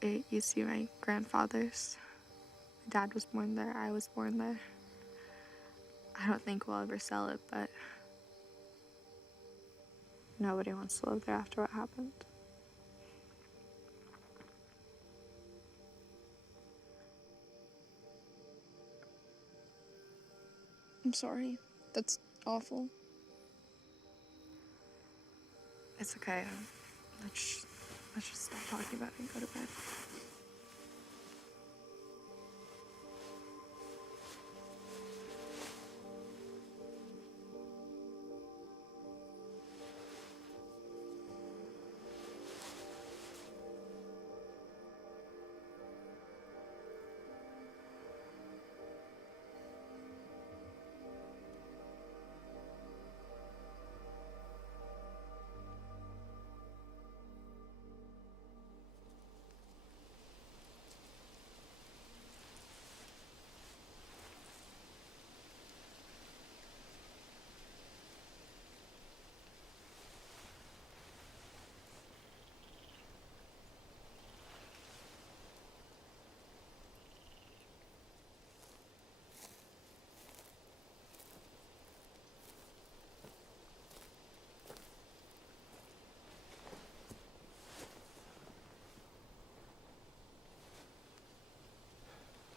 It used to be my grandfather's. My dad was born there, I was born there. I don't think we'll ever sell it, but nobody wants to live there after what happened. I'm sorry. That's awful. It's okay. Let's just stop talking about it and go to bed.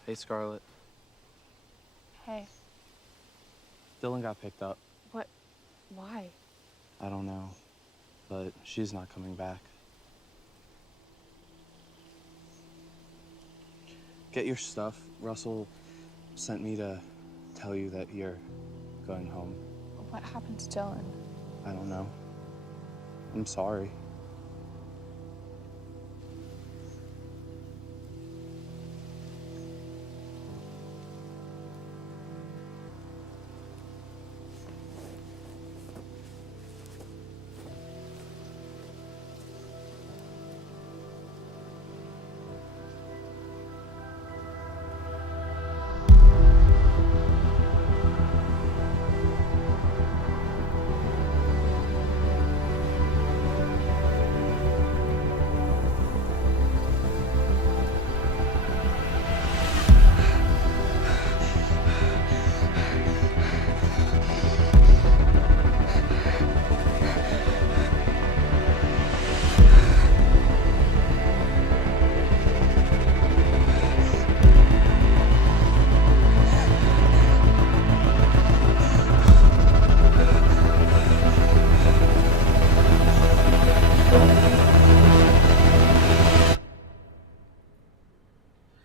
Hey, Scarlett. Hey, Dylan got picked up. what? Why? I don't know, but she's not coming back. Get your stuff. Russell sent me to tell you that you're going home. What happened to Dylan? I don't know. I'm sorry.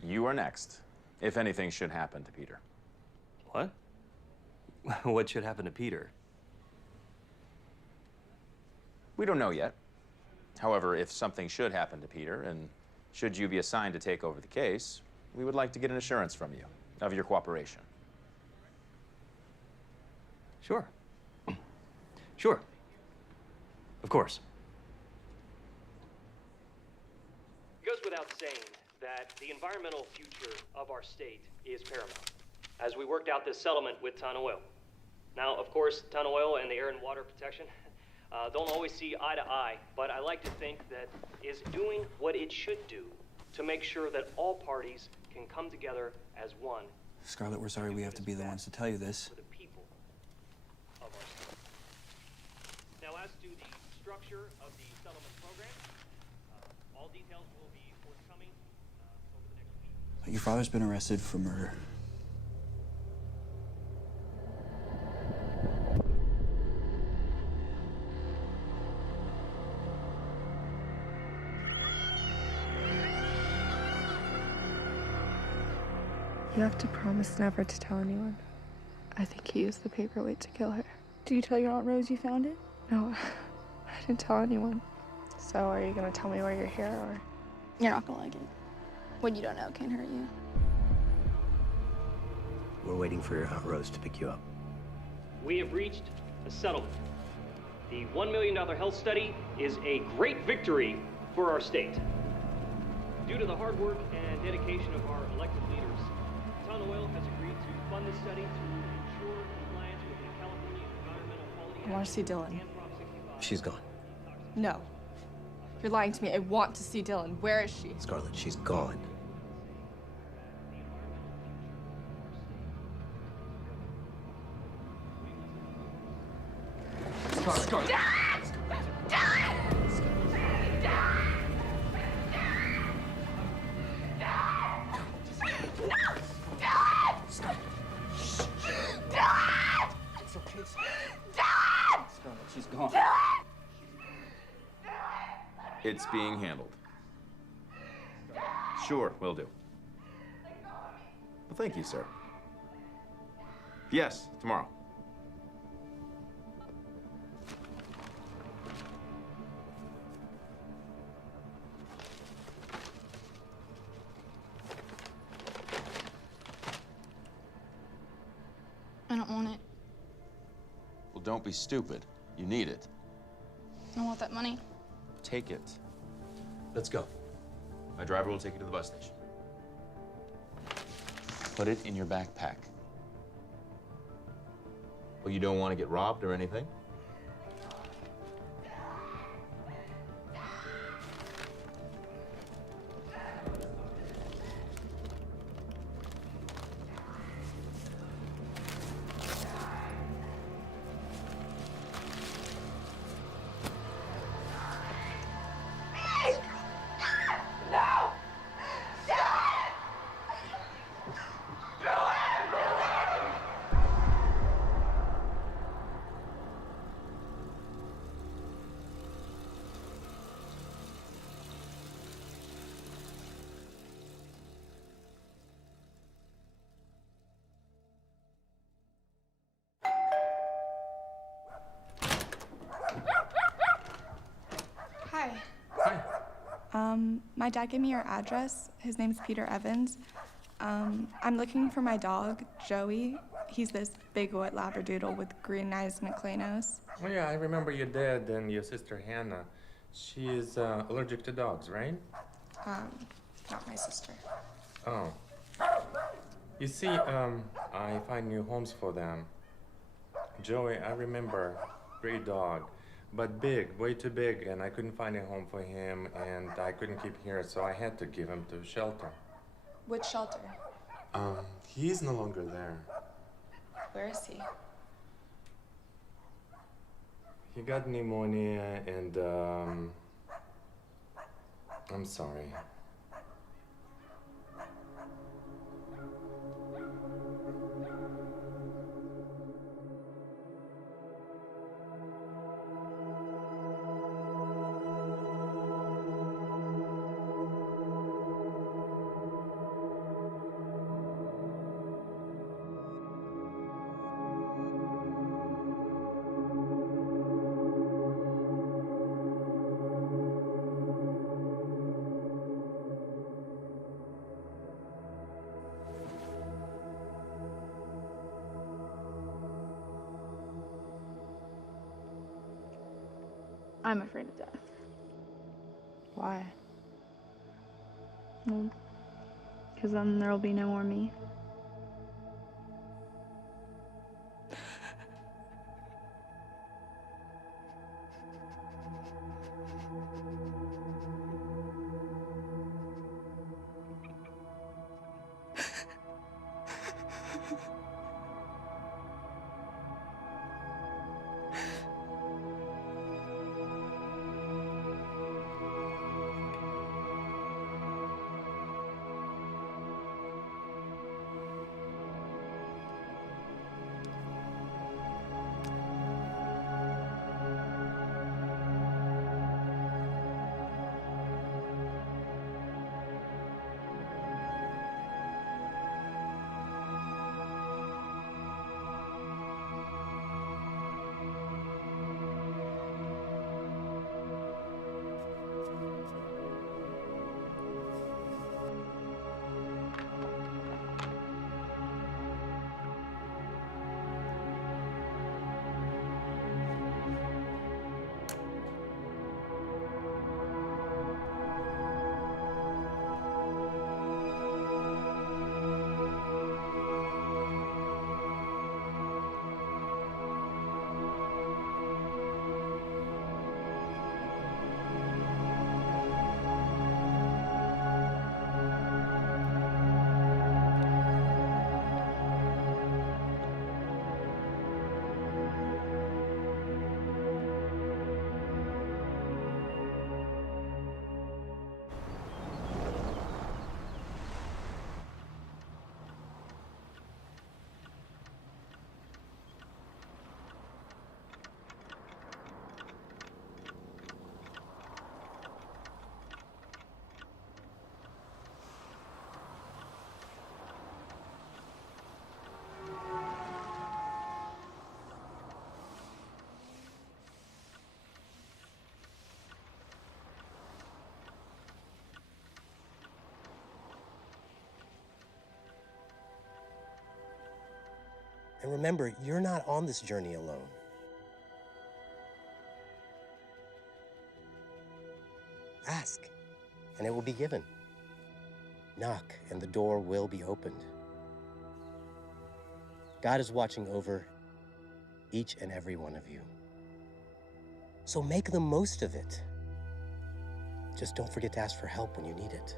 You are next, if anything should happen to Peter. What? What should happen to Peter? We don't know yet. However, if something should happen to Peter, and should you be assigned to take over the case, we would like to get an assurance from you of your cooperation. Sure. Sure. Of course. It goes without saying that the environmental future of our state is paramount as we worked out this settlement with Ton Oil. Now, of course, Ton Oil and the Air and Water Protection don't always see eye to eye, but I like to think that is doing what it should do to make sure that all parties can come together as one. Scarlett, we're sorry we have to be the ones to tell you this. For the people of our state. Now, as to the structure of the settlement program, all details will be forthcoming over the next week. Your father's been arrested for murder. You have to promise never to tell anyone. I think he used the paperweight to kill her. Did you tell your Aunt Rose you found it? No, I didn't tell anyone. So are you gonna tell me why you're here, or? You're not gonna like it. What you don't know can't hurt you. We're waiting for your Aunt Rose to pick you up. We have reached a settlement. The $1 million health study is a great victory for our state. Due to the hard work and dedication of our elected leaders, Ton Oil has agreed to fund this study to ensure compliance with the California Environmental Quality Act. I want to see Dylan. She's gone. No. You're lying to me. I want to see Dylan. Where is she? Scarlett, she's gone. Scarlett! Dad! Dad! It's okay, Dad! Scarlett, she's gone. It's being handled. Sure, will do. Well, thank you, sir. Yes, tomorrow. I don't want it. Well, don't be stupid. You need it. I want that money. Take it. Let's go. My driver will take you to the bus station. Put it in your backpack. Well, you don't want to get robbed or anything? My dad gave me your address. His name's Peter Evans. I'm looking for my dog, Joey. He's this big white labradoodle with green eyes and a clay nose. Oh yeah, I remember your dad and your sister Hannah. She is allergic to dogs, right? Not my sister. Oh. You see, I find new homes for them. Joey, I remember, great dog, but big, way too big, and I couldn't find a home for him, and I couldn't keep here, so I had to give him to shelter. Which shelter? He's no longer there. Where is he? He got pneumonia, and, I'm sorry. I'm afraid of death. Why? Well, because then there'll be no more me. And remember, you're not on this journey alone. Ask, and it will be given. Knock, and the door will be opened. God is watching over each and every one of you. So make the most of it. Just don't forget to ask for help when you need it.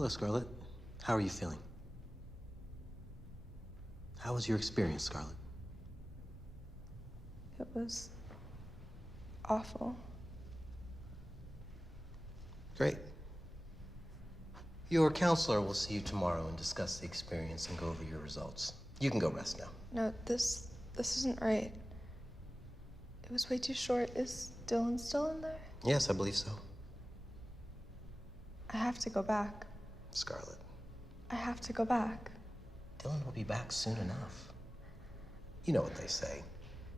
Hello, Scarlett. How are you feeling? How was your experience, Scarlett? It was awful. Great. Your counselor will see you tomorrow and discuss the experience and go over your results. You can go rest now. No, this isn't right. It was way too short. Is Dylan still in there? Yes, I believe so. I have to go back. Scarlett, I have to go back. Dylan will be back soon enough. You know what they say.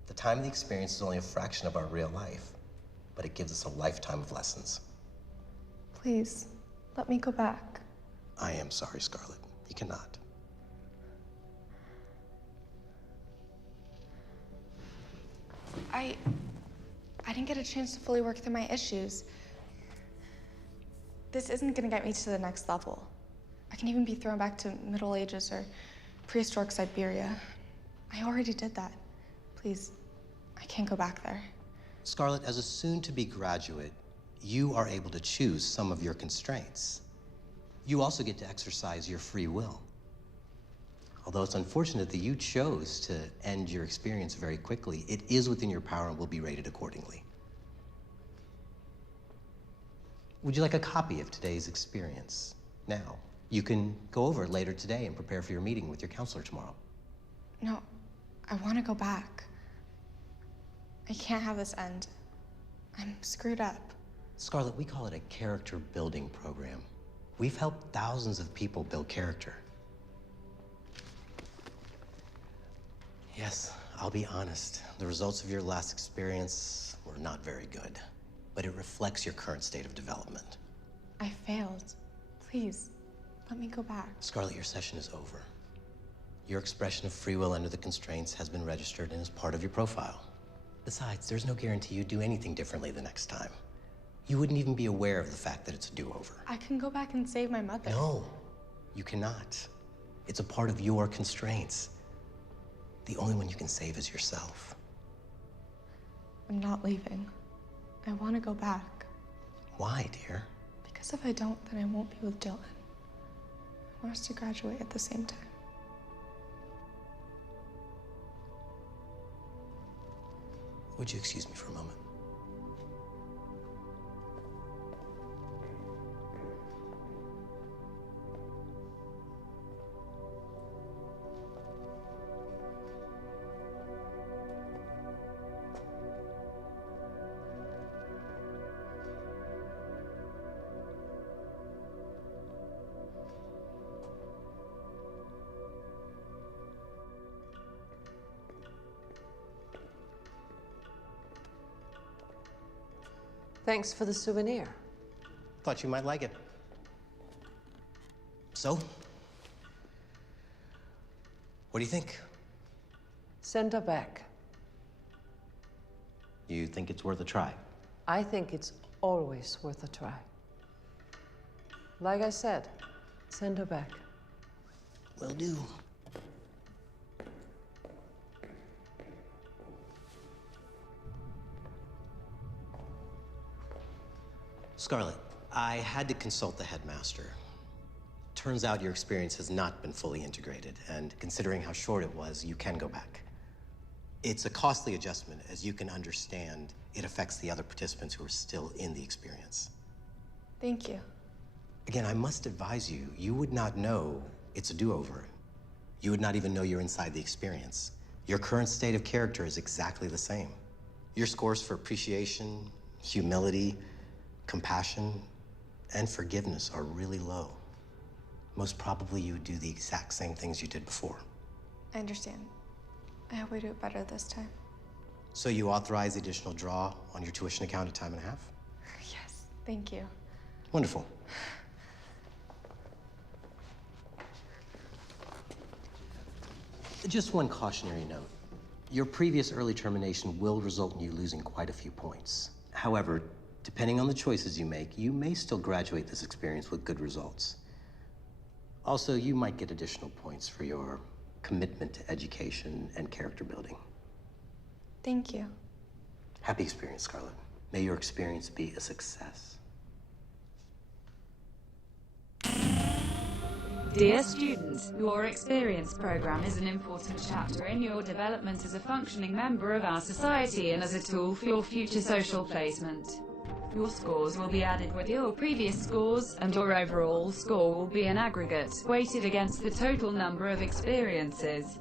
The time of the experience is only a fraction of our real life, but it gives us a lifetime of lessons. Please, let me go back. I am sorry, Scarlett. You cannot. I didn't get a chance to fully work through my issues. This isn't gonna get me to the next level. I can even be thrown back to Middle Ages or prehistoric Siberia. I already did that. Please, I can't go back there. Scarlett, as a soon-to-be graduate, you are able to choose some of your constraints. You also get to exercise your free will. Although it's unfortunate that you chose to end your experience very quickly, it is within your power and will be rated accordingly. Would you like a copy of today's experience now? You can go over it later today and prepare for your meeting with your counselor tomorrow. No, I want to go back. I can't have this end. I'm screwed up. Scarlett, we call it a character building program. We've helped thousands of people build character. Yes, I'll be honest. The results of your last experience were not very good, but it reflects your current state of development. I failed. Please, let me go back. Scarlett, your session is over. Your expression of free will under the constraints has been registered and is part of your profile. Besides, there's no guarantee you'd do anything differently the next time. You wouldn't even be aware of the fact that it's a do-over. I can go back and save my mother. No, you cannot. It's a part of your constraints. The only one you can save is yourself. I'm not leaving. I want to go back. Why, dear? Because if I don't, then I won't be with Dylan. I want us to graduate at the same time. Would you excuse me for a moment? Thanks for the souvenir. Thought you might like it. So? What do you think? Send her back. You think it's worth a try? I think it's always worth a try. Like I said, send her back. Will do. Scarlett, I had to consult the headmaster. Turns out your experience has not been fully integrated, and considering how short it was, you can go back. It's a costly adjustment. As you can understand, it affects the other participants who are still in the experience. Thank you. Again, I must advise you, you would not know it's a do-over. You would not even know you're inside the experience. Your current state of character is exactly the same. Your scores for appreciation, humility, compassion, and forgiveness are really low. Most probably you would do the exact same things you did before. I understand. I hope we do it better this time. So you authorize the additional draw on your tuition account at time and a half? Yes, thank you. Wonderful. Just one cautionary note. Your previous early termination will result in you losing quite a few points. However, depending on the choices you make, you may still graduate this experience with good results. Also, you might get additional points for your commitment to education and character building. Thank you. Happy experience, Scarlett. May your experience be a success. Dear students, your experience program is an important chapter in your development as a functioning member of our society and as a tool for your future social placement. Your scores will be added with your previous scores, and your overall score will be an aggregate, weighted against the total number of experiences.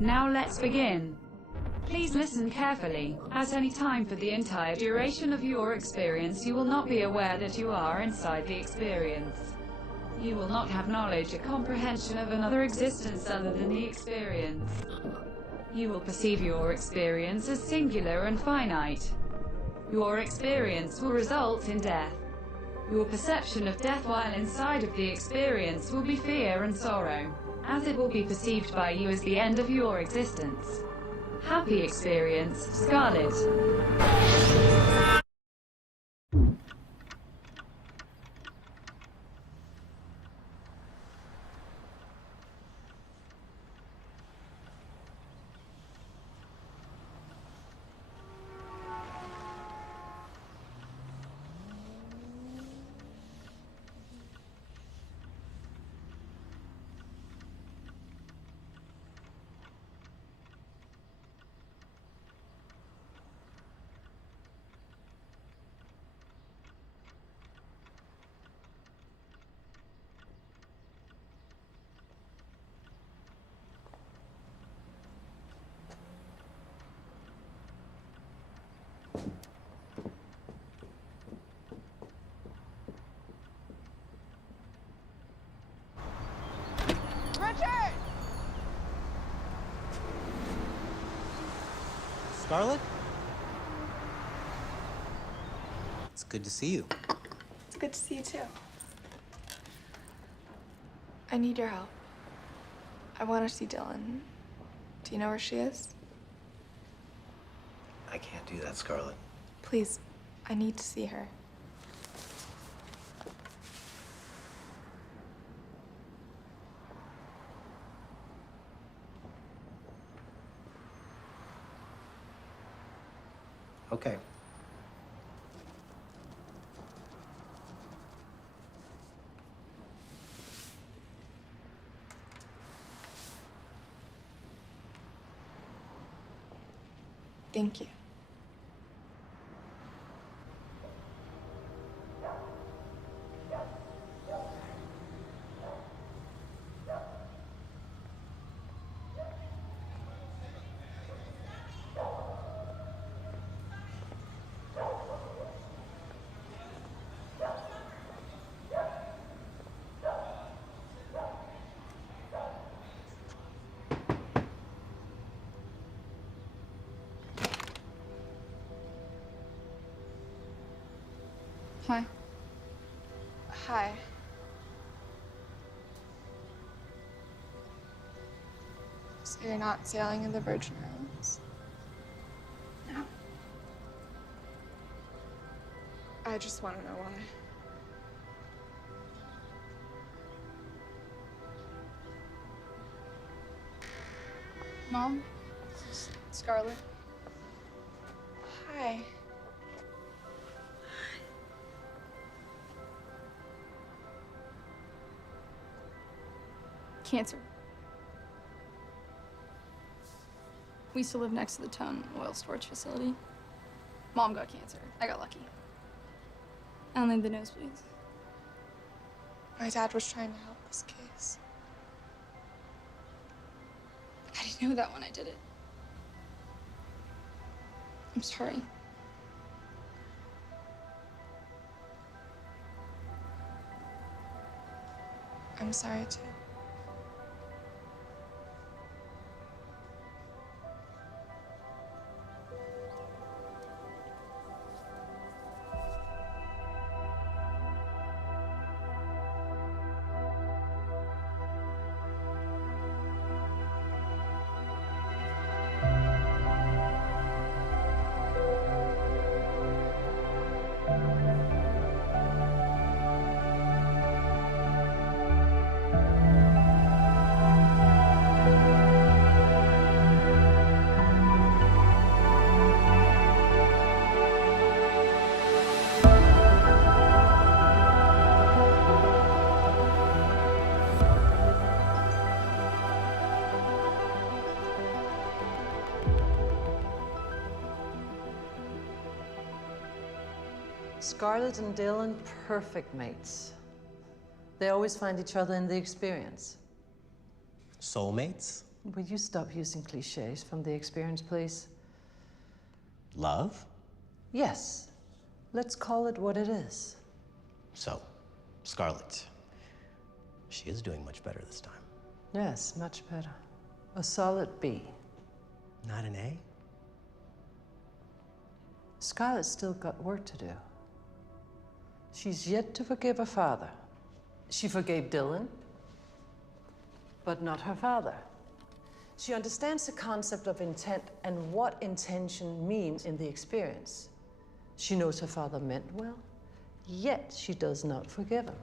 Now let's begin. Please listen carefully. At any time for the entire duration of your experience, you will not be aware that you are inside the experience. You will not have knowledge or comprehension of another existence other than the experience. You will perceive your experience as singular and finite. Your experience will result in death. Your perception of death while inside of the experience will be fear and sorrow, as it will be perceived by you as the end of your existence. Happy experience, Scarlet. Richard! Scarlet? It's good to see you. It's good to see you too. I need your help. I want to see Dylan. Do you know where she is? I can't do that, Scarlet. Please, I need to see her. Okay. Thank you. Hi. Hi. So you're not sailing in the Virgin Islands? No. I just want to know why. Mom, this is Scarlet. Hi. Cancer. We used to live next to the Tone oil storage facility. Mom got cancer. I got lucky. I don't need the nosebleeds. My dad was trying to help this case. I didn't know that when I did it. I'm sorry. I'm sorry too. Scarlett and Dylan, perfect mates. They always find each other in the experience. Soulmates? Will you stop using cliches from the experience, please? Love? Yes. Let's call it what it is. So, Scarlett. She is doing much better this time. Yes, much better. A solid B. Not an A? Scarlett's still got work to do. She's yet to forgive her father. She forgave Dylan, but not her father. She understands the concept of intent and what intention means in the experience. She knows her father meant well, yet she does not forgive him.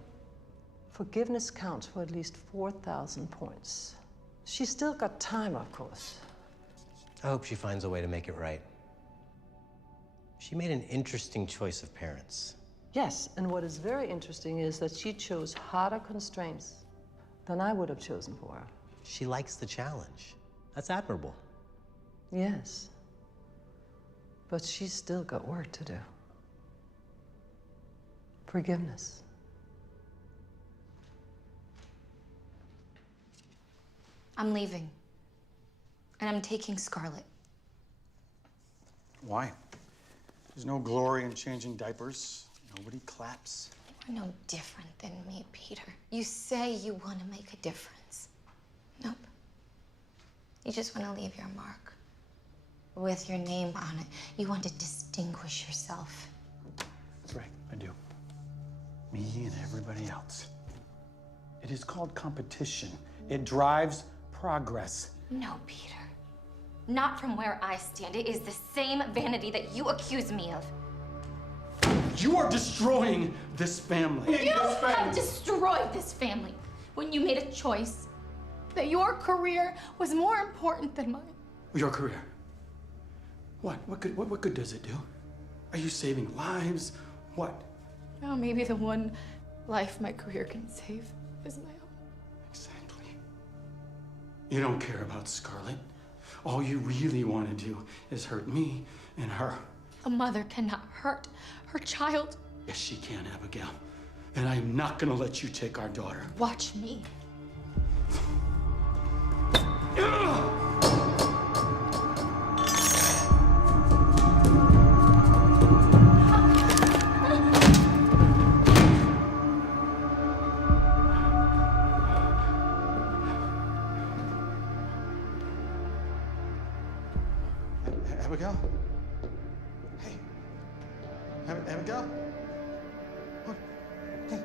Forgiveness counts for at least 4,000 points. She's still got time, of course. I hope she finds a way to make it right. She made an interesting choice of parents. Yes, and what is very interesting is that she chose harder constraints than I would have chosen for her. She likes the challenge. That's admirable. Yes, but she's still got work to do. Forgiveness. I'm leaving. And I'm taking Scarlett. Why? There's no glory in changing diapers. Nobody claps. You're no different than me, Peter. You say you want to make a difference. Nope. You just want to leave your mark with your name on it. You want to distinguish yourself. That's right, I do. Me and everybody else. It is called competition. It drives progress. No, Peter. Not from where I stand. It is the same vanity that you accuse me of. You are destroying this family. You have destroyed this family when you made a choice that your career was more important than mine. Your career? What? What good does it do? Are you saving lives? What? Oh, maybe the one life my career can save is my own. Exactly. You don't care about Scarlett. All you really want to do is hurt me and her. A mother cannot hurt her child. Yes, she can, Abigail. And I am not gonna let you take our daughter. Watch me. Abigail? Hey. Abigail? What? Hey.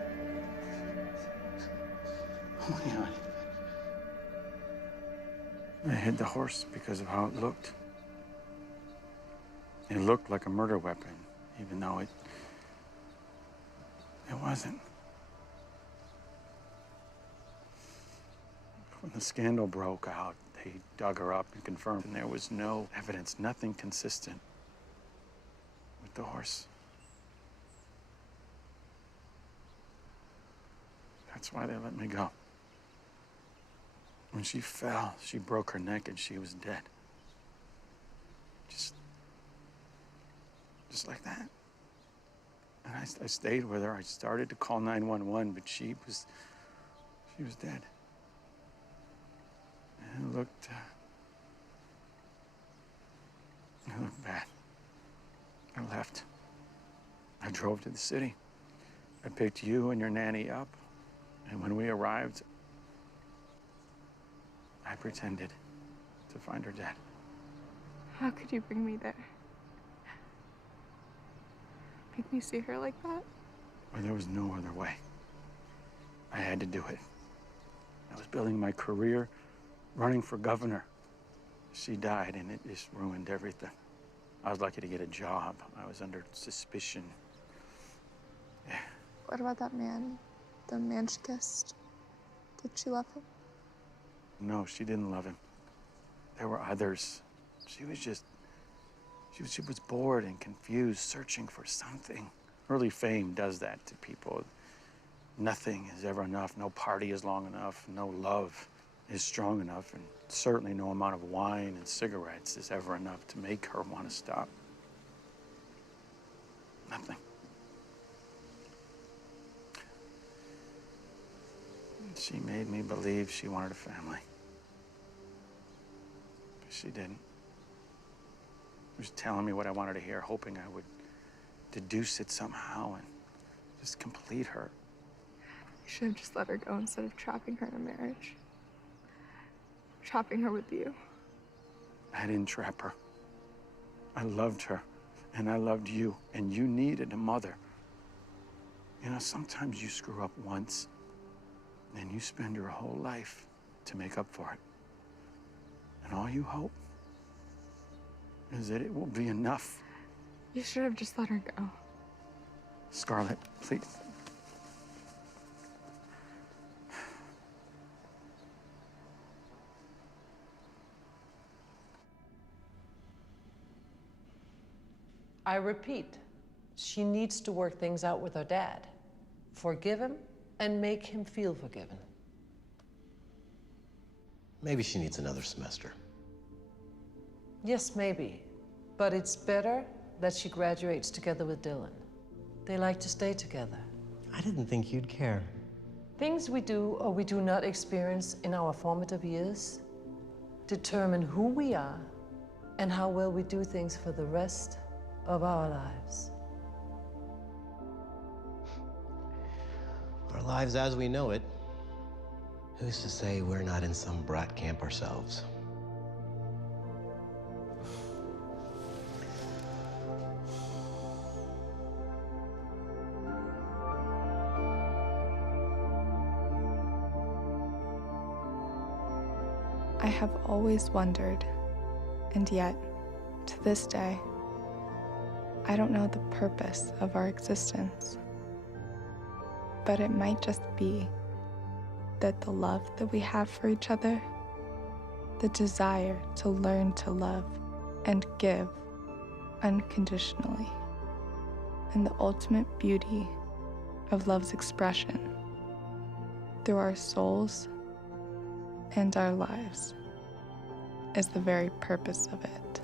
Oh my God. I hid the horse because of how it looked. It looked like a murder weapon, even though it wasn't. When the scandal broke out, they dug her up and confirmed, and there was no evidence, nothing consistent with the horse. That's why they let me go. When she fell, she broke her neck and she was dead. Just like that. And I stayed with her. I started to call 911, but she was dead. And it looked bad. I left. I drove to the city. I picked you and your nanny up. And when we arrived, I pretended to find her dead. How could you bring me there? Make me see her like that? Well, there was no other way. I had to do it. I was building my career, running for governor. She died, and it just ruined everything. I was lucky to get a job. I was under suspicion. Yeah. What about that man? The man she kissed? Did she love him? No, she didn't love him. There were others. She was bored and confused, searching for something. Early fame does that to people. Nothing is ever enough. No party is long enough. No love is strong enough. And certainly no amount of wine and cigarettes is ever enough to make her want to stop. Nothing. She made me believe she wanted a family. But she didn't. She was telling me what I wanted to hear, hoping I would deduce it somehow and just complete her. You should have just let her go instead of trapping her in a marriage. Trapping her with you. I didn't trap her. I loved her, and I loved you, and you needed a mother. You know, sometimes you screw up once, and you spend your whole life to make up for it. And all you hope is that it will be enough. You should have just let her go. Scarlett, please. I repeat, she needs to work things out with her dad. Forgive him and make him feel forgiven. Maybe she needs another semester. Yes, maybe. But it's better that she graduates together with Dylan. They like to stay together. I didn't think you'd care. Things we do or we do not experience in our formative years determine who we are and how well we do things for the rest of our lives. Our lives as we know it. Who's to say we're not in some brat camp ourselves? I have always wondered, and yet, to this day, I don't know the purpose of our existence. But it might just be that the love that we have for each other, the desire to learn to love and give unconditionally, and the ultimate beauty of love's expression through our souls and our lives is the very purpose of it.